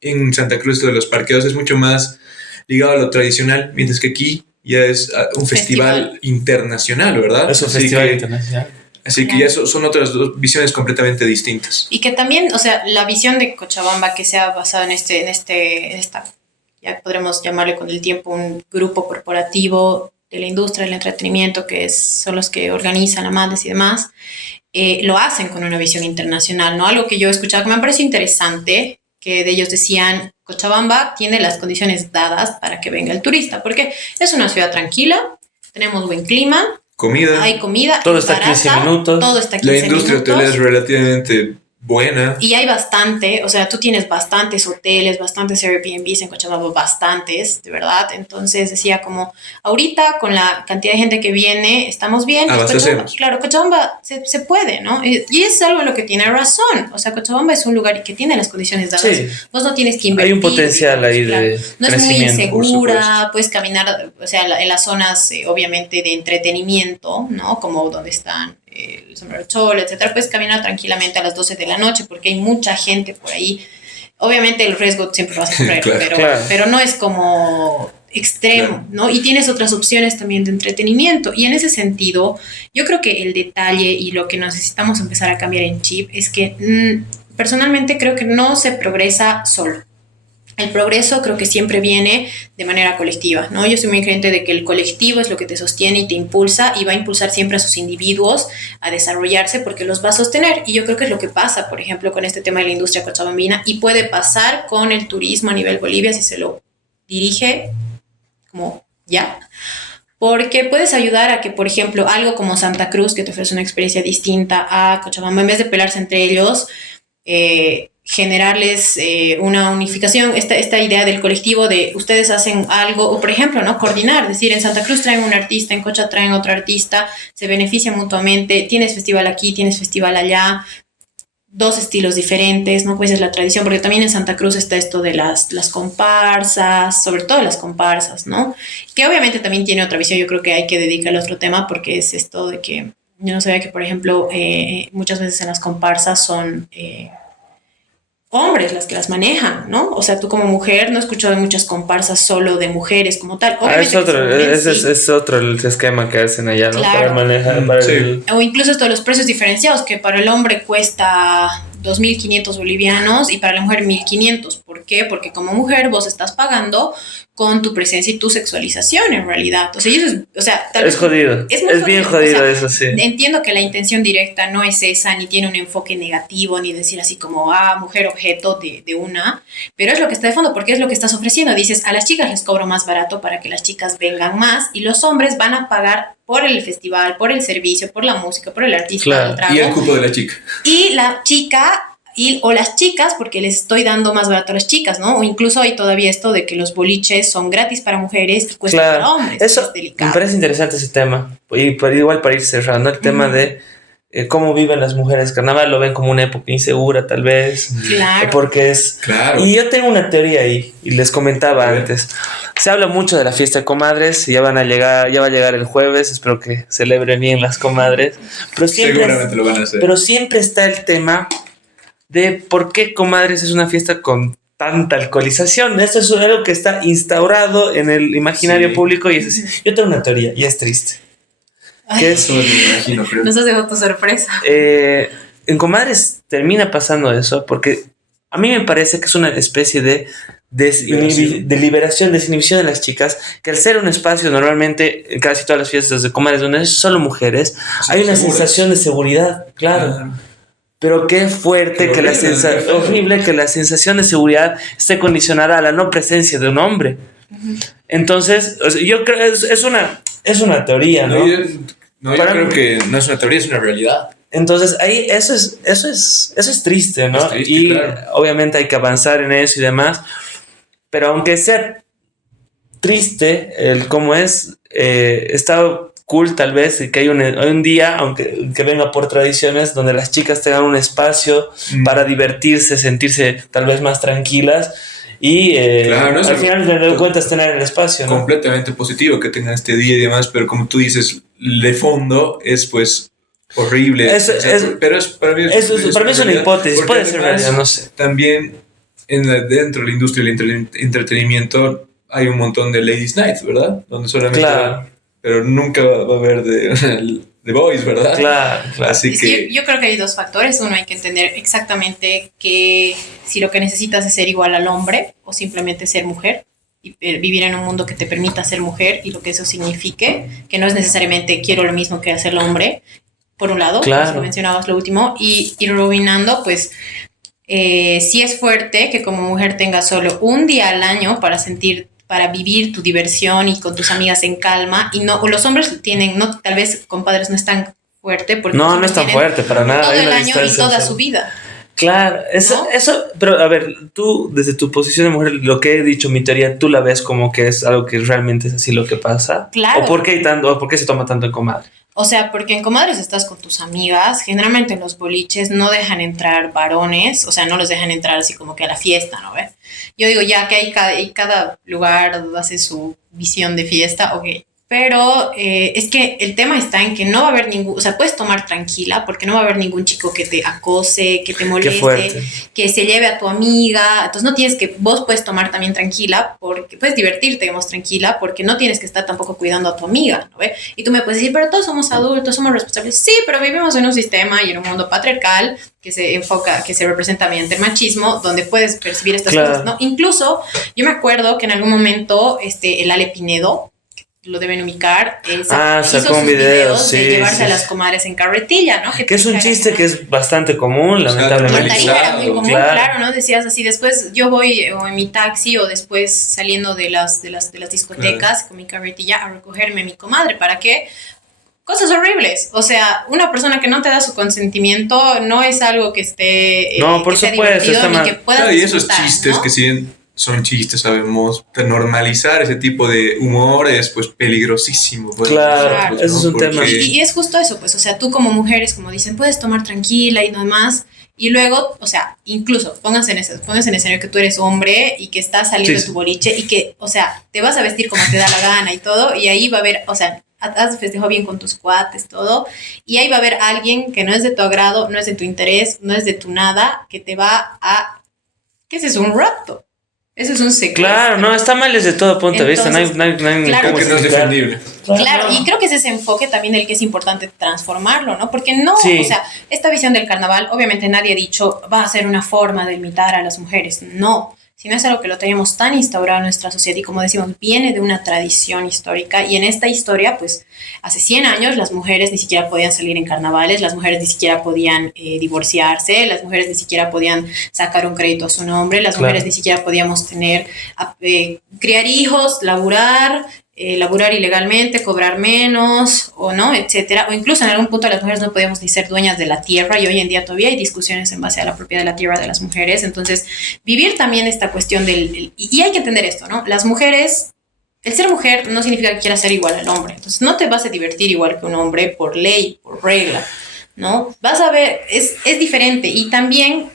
en Santa Cruz esto de los parqueos es mucho más ligado a lo tradicional, mientras que aquí ya es un festival internacional, ¿verdad? Es un festival internacional. Así que ya son otras dos visiones completamente distintas. Y que también, o sea, la visión de Cochabamba que se ha basado en esta, ya podremos llamarle con el tiempo un grupo corporativo de la industria del entretenimiento, que son los que organizan la Madness y demás, lo hacen con una visión internacional, ¿no? Algo que yo he escuchado que me parece interesante, que de ellos decían, Cochabamba tiene las condiciones dadas para que venga el turista, porque es una ciudad tranquila, tenemos buen clima, hay comida, todo está a 15 minutos, todo está a 15 minutos. La industria hotelera es relativamente buena. Y hay bastante, o sea, tú tienes bastantes hoteles, bastantes Airbnbs en Cochabamba, bastantes, de verdad. Entonces decía como, ahorita con la cantidad de gente que viene, estamos bien. Claro, Cochabamba se puede, ¿no? Y es algo en lo que tiene razón. O sea, Cochabamba es un lugar que tiene las condiciones dadas. Sí. Vos no tienes que invertir. Hay un potencial ahí de no es muy insegura, puedes caminar, o sea, en las zonas, obviamente, de entretenimiento, ¿no? Como donde están el Sombrero Cholo, etcétera, puedes caminar tranquilamente a las 12 de la noche porque hay mucha gente por ahí. Obviamente el riesgo siempre vas a correr, pero no es como extremo, ¿no? Y tienes otras opciones también de entretenimiento. Y en ese sentido, yo creo que el detalle y lo que necesitamos empezar a cambiar en chip es que personalmente creo que no se progresa solo. El progreso creo que siempre viene de manera colectiva, ¿no? Yo soy muy creyente de que el colectivo es lo que te sostiene y te impulsa y va a impulsar siempre a sus individuos a desarrollarse porque los va a sostener. Y yo creo que es lo que pasa, por ejemplo, con este tema de la industria cochabambina y puede pasar con el turismo a nivel Bolivia si se lo dirige como ya. Porque puedes ayudar a que, por ejemplo, algo como Santa Cruz, que te ofrece una experiencia distinta a Cochabamba, en vez de pelearse entre ellos, generarles una unificación, esta idea del colectivo de ustedes hacen algo, o por ejemplo, ¿no? Coordinar, decir, en Santa Cruz traen un artista, en Cocha traen otro artista, se benefician mutuamente, tienes festival aquí, tienes festival allá, dos estilos diferentes, ¿no? Pues es la tradición, porque también en Santa Cruz está esto de las comparsas, sobre todo las comparsas, ¿no? Que obviamente también tiene otra visión, yo creo que hay que dedicarle a otro tema, porque es esto de que yo no sabía que, por ejemplo, muchas veces en las comparsas son hombres las que las manejan, ¿no? O sea, tú como mujer no he escuchado de muchas comparsas solo de mujeres como tal. Es otro, es otro el esquema que hacen allá, ¿no? Claro. Para manejar, para Sí. O incluso esto de los precios diferenciados, que para el hombre cuesta 2.500 bolivianos y para la mujer 1.500. ¿Por qué? Porque como mujer vos estás pagando con tu presencia y tu sexualización en realidad. O sea, eso es, o sea, tal Es vez jodido. Es Bien o jodido sea, eso, sí. entiendo que la intención directa no es esa, ni tiene un enfoque negativo, ni decir así como, mujer objeto de una, pero es lo que está de fondo, porque es lo que estás ofreciendo. Dices, a las chicas les cobro más barato para que las chicas vengan más, y los hombres van a pagar por el festival, por el servicio, por la música, por el artista, Claro. el trago. Y el cupo de la chica. Y la chica, o las chicas, porque les estoy dando más barato a las chicas, ¿no? O incluso hay todavía esto de que los boliches son gratis para mujeres y cuestan Claro. para hombres. Eso es delicado. me parece interesante ese tema. Y igual para ir cerrando, el tema de cómo viven las mujeres carnaval, lo ven como una época insegura tal vez. Claro. Porque es... Claro. Y yo tengo una teoría ahí, y les comentaba antes. Se habla mucho de la fiesta de comadres, y ya va a llegar el jueves, espero que celebren bien las comadres. Pero Seguramente lo van a hacer. Pero siempre está el tema de por qué comadres es una fiesta con tanta alcoholización. Esto es algo que está instaurado en el imaginario público y es así. Yo tengo una teoría y es triste. Que es, Eso me imagino, creo. Nos has dejado tu sorpresa. en comadres termina pasando eso porque a mí me parece que es una especie de liberación, desinhibición de las chicas, que al ser un espacio normalmente en casi todas las fiestas de comadres donde es solo mujeres, hay una sensación de seguridad, claro. Pero qué fuerte que horrible que la sensación de seguridad esté condicionada a la no presencia de un hombre. Entonces, o sea, yo creo es una teoría, ¿no? Yo creo que no es una teoría, es una realidad. Entonces, ahí eso es triste, ¿no? Es triste, y claro. obviamente hay que avanzar en eso y demás. Pero aunque sea triste el cómo es, está cool tal vez que hay un día, aunque que venga por tradiciones, donde las chicas tengan un espacio para divertirse, sentirse tal vez más tranquilas y Claro, al final de cuentas tener el espacio, ¿no? Completamente positivo que tengan este día y demás, pero como tú dices, de fondo es pues horrible. Pero para mí es una hipótesis, puede ser realidad, no sé. También dentro de la industria del entretenimiento hay un montón de Ladies Night, ¿verdad? Donde solamente... Claro. Pero nunca va a haber de Boys, ¿verdad? Claro. Así que... Yo creo que hay dos factores. Uno, hay que entender exactamente que si lo que necesitas es ser igual al hombre o simplemente ser mujer y vivir en un mundo que te permita ser mujer y lo que eso signifique, que no es necesariamente quiero lo mismo que hacer el hombre, por un lado, claro. como mencionabas lo último, y ir ruinando, pues sí es fuerte que como mujer tengas solo un día al año para vivir tu diversión y con tus amigas en calma, y no, o los hombres tienen, no, tal vez compadres no es tan fuerte porque no es tan fuerte para nada, todo el año y toda su vida. Claro, eso, pero a ver, tú desde tu posición de mujer, lo que he dicho, mi teoría, ¿tú la ves como que es algo que realmente es así lo que pasa? Claro. ¿O por qué se toma tanto en comadre? O sea, porque en comadres estás con tus amigas, generalmente en los boliches no dejan entrar varones, o sea, no los dejan entrar así como que a la fiesta, ¿no ves? Yo digo, ya que cada lugar hace su visión de fiesta, ok. Pero es que el tema está en que no va a haber o sea, puedes tomar tranquila porque no va a haber ningún chico que te acose, que te moleste, que se lleve a tu amiga. Entonces no tienes vos puedes tomar también tranquila, porque puedes divertirte, digamos, tranquila, porque no tienes que estar tampoco cuidando a tu amiga, ¿no ve? Y tú me puedes decir, pero todos somos adultos, somos responsables. Sí, pero vivimos en un sistema y en un mundo patriarcal que se representa mediante el machismo, donde puedes percibir estas cosas, ¿no? Incluso, yo me acuerdo que en algún momento el Ale Pinedo, lo deben ubicar, sacó un video de llevarse a las comadres en carretilla, ¿no? Que es un chiste que es bastante común, lamentablemente. En Tarija era muy común, claro, ¿no? Decías así, después yo voy o en mi taxi o después saliendo de las discotecas con mi carretilla a recogerme a mi comadre. ¿Para qué? Cosas horribles. O sea, una persona que no te da su consentimiento no es algo que esté no, por supuesto, divertido ni que puedas disfrutar, y esos chistes, ¿no? Que siguen son chistes, sabemos, normalizar ese tipo de humor es pues peligrosísimo. Pues, claro, ese es un tema. Y es justo eso, pues, o sea, tú como mujeres, como dicen, puedes tomar tranquila y nada más, Y luego, o sea, incluso pónganse en escenario que tú eres hombre y que estás saliendo de tu boliche y que, o sea, te vas a vestir como te da la gana y todo, y ahí va a haber, o sea, has festejado bien con tus cuates, todo, y ahí va a haber alguien que no es de tu agrado, no es de tu interés, no es de tu nada, que te va a... ¿Qué es eso? Un rapto. Eso es un secuestro. Claro, no, está mal desde todo punto de vista. No hay claro, Creo que no es defendible. Claro, y creo que es ese enfoque también el que es importante transformarlo, ¿no? Porque no, Sí. o sea, esta visión del carnaval, obviamente nadie ha dicho va a ser una forma de imitar a las mujeres, no, sino es algo que lo tenemos tan instaurado en nuestra sociedad y como decimos, viene de una tradición histórica y en esta historia, pues, hace 100 años las mujeres ni siquiera podían salir en carnavales, las mujeres ni siquiera podían divorciarse, las mujeres ni siquiera podían sacar un crédito a su nombre, las mujeres ni siquiera podíamos tener, criar hijos, laburar ilegalmente, cobrar menos o no, etcétera, o incluso en algún punto las mujeres no podíamos ni ser dueñas de la tierra y hoy en día todavía hay discusiones en base a la propiedad de la tierra de las mujeres, entonces vivir también esta cuestión y hay que entender esto, ¿no? Las mujeres, el ser mujer no significa que quieras ser igual al hombre, entonces no te vas a divertir igual que un hombre por ley, por regla, ¿no? Vas a ver, es diferente y también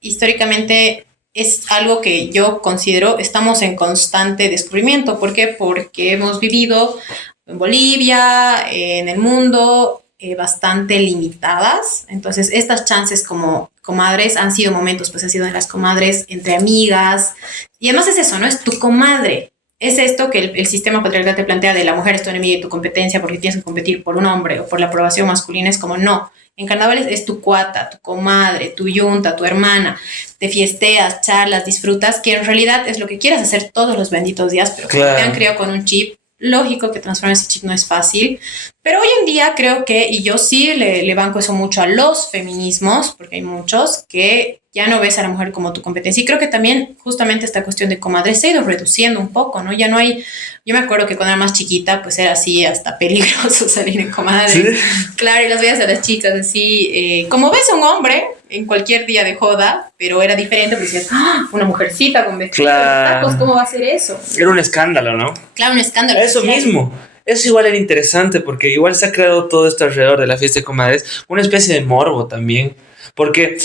históricamente es algo que yo considero estamos en constante descubrimiento. ¿Por qué? Porque hemos vivido en Bolivia, en el mundo, bastante limitadas. Entonces, estas chances como comadres han sido momentos, pues ha sido de las comadres entre amigas. Y además es eso, ¿no? Es tu comadre. Es esto que el sistema patriarcal te plantea de la mujer es tu enemiga y tu competencia porque tienes que competir por un hombre o por la aprobación masculina. Es como, no. En carnavales es tu cuata, tu comadre, tu yunta, tu hermana. Te fiesteas, charlas, disfrutas, que en realidad es lo que quieras hacer todos los benditos días, pero claro, te han criado con un chip. Lógico que transformar ese chip no es fácil, pero hoy en día creo que, y yo sí le banco eso mucho a los feminismos, porque hay muchos que ya no ves a la mujer como tu competencia. Y creo que también justamente esta cuestión de comadre se ha ido reduciendo un poco, ¿no? Ya no hay... Yo me acuerdo que cuando era más chiquita, pues era así hasta peligroso salir en comadres. ¿Sí? Claro, y las veías a las chicas así, como ves a un hombre en cualquier día de joda, pero era diferente, porque decías, ¡ah! Una mujercita con vestido, tacos, ¿cómo va a ser eso? Era un escándalo, ¿no? Claro, un escándalo. Eso social. Mismo. Eso igual era interesante, porque igual se ha creado todo esto alrededor de la fiesta de comadres, una especie de morbo también, porque...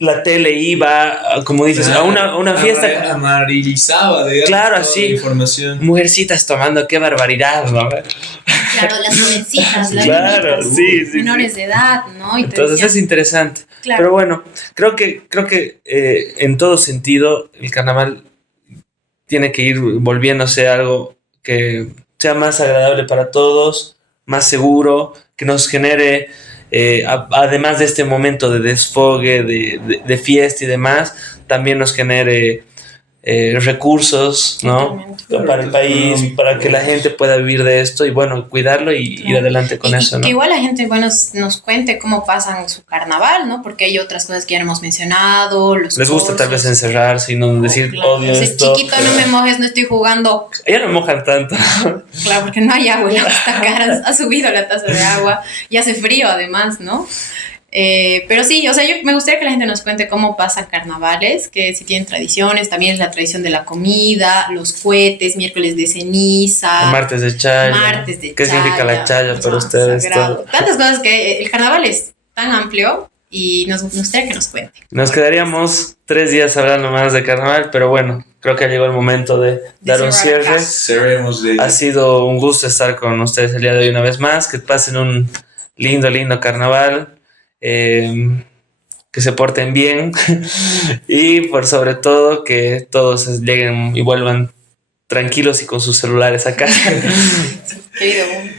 La tele iba, como dices, a una fiesta. Amarilizaba, digamos, claro, toda así. La información. Mujercitas tomando, qué barbaridad, ¿no? Claro, las jovencitas, las claro, sí, menores de edad, ¿no? Y entonces decían, es interesante. Claro. Pero bueno, creo que en todo sentido el carnaval tiene que ir volviéndose algo que sea más agradable para todos, más seguro, que nos genere... además de este momento de desfogue, de fiesta y demás, también nos genere recursos, ¿no? Para el país, para que la gente pueda vivir de esto y bueno, cuidarlo y ir adelante con eso, ¿no? Que igual la gente, bueno, nos cuente cómo pasan su carnaval, ¿no? Porque hay otras cosas que ya no hemos mencionado. Les gusta tal vez encerrarse y no decir, claro. odio esto. Chiquito, no me mojes, no estoy jugando. Ya no me mojan tanto. Claro, porque no hay agua, ya está cara, ha subido la tasa de agua y hace frío además, ¿no? Pero sí, o sea, yo me gustaría que la gente nos cuente cómo pasan carnavales, que si tienen tradiciones, también es la tradición de la comida, los cohetes, miércoles de ceniza, martes de chaya. ¿Qué significa la chaya para ustedes? Tantas cosas que el carnaval es tan amplio y nos gustaría que nos cuente. Nos quedaríamos 3 días hablando más de carnaval, pero bueno, creo que ha llegado el momento de dar un cierre. Ha sido un gusto estar con ustedes el día de hoy una vez más, que pasen un lindo carnaval. Que se porten bien y por sobre todo que todos lleguen y vuelvan tranquilos y con sus celulares acá.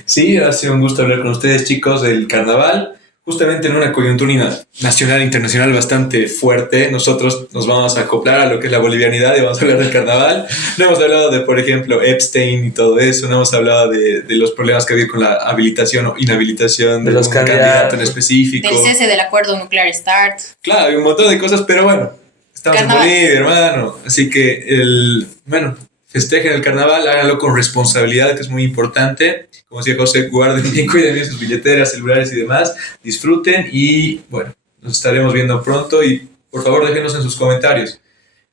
Sí, ha sido un gusto hablar con ustedes, chicos, del carnaval. Justamente en una coyuntura nacional e internacional bastante fuerte, nosotros nos vamos a acoplar a lo que es la bolivianidad y vamos a hablar del carnaval. No hemos hablado de, por ejemplo, Epstein y todo eso, no hemos hablado de los problemas que había con la habilitación o inhabilitación de los candidato en específico. Del cese del acuerdo nuclear START. Claro, hay un montón de cosas, pero bueno, estamos carnaval. En Bolivia, hermano. Así que, festejen el carnaval, háganlo con responsabilidad, que es muy importante. Como decía José, guarden bien, cuiden bien sus billeteras, celulares y demás. Disfruten y, bueno, nos estaremos viendo pronto. Y, por favor, déjenos en sus comentarios.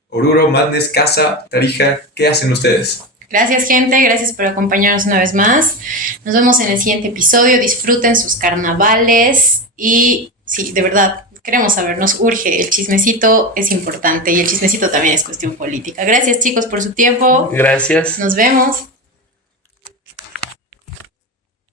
Oruro, Madness, Casa, Tarija, ¿qué hacen ustedes? Gracias, gente. Gracias por acompañarnos una vez más. Nos vemos en el siguiente episodio. Disfruten sus carnavales y, sí, de verdad, queremos saber, nos urge. El chismecito es importante y el chismecito también es cuestión política. Gracias, chicos, por su tiempo. Gracias. Nos vemos.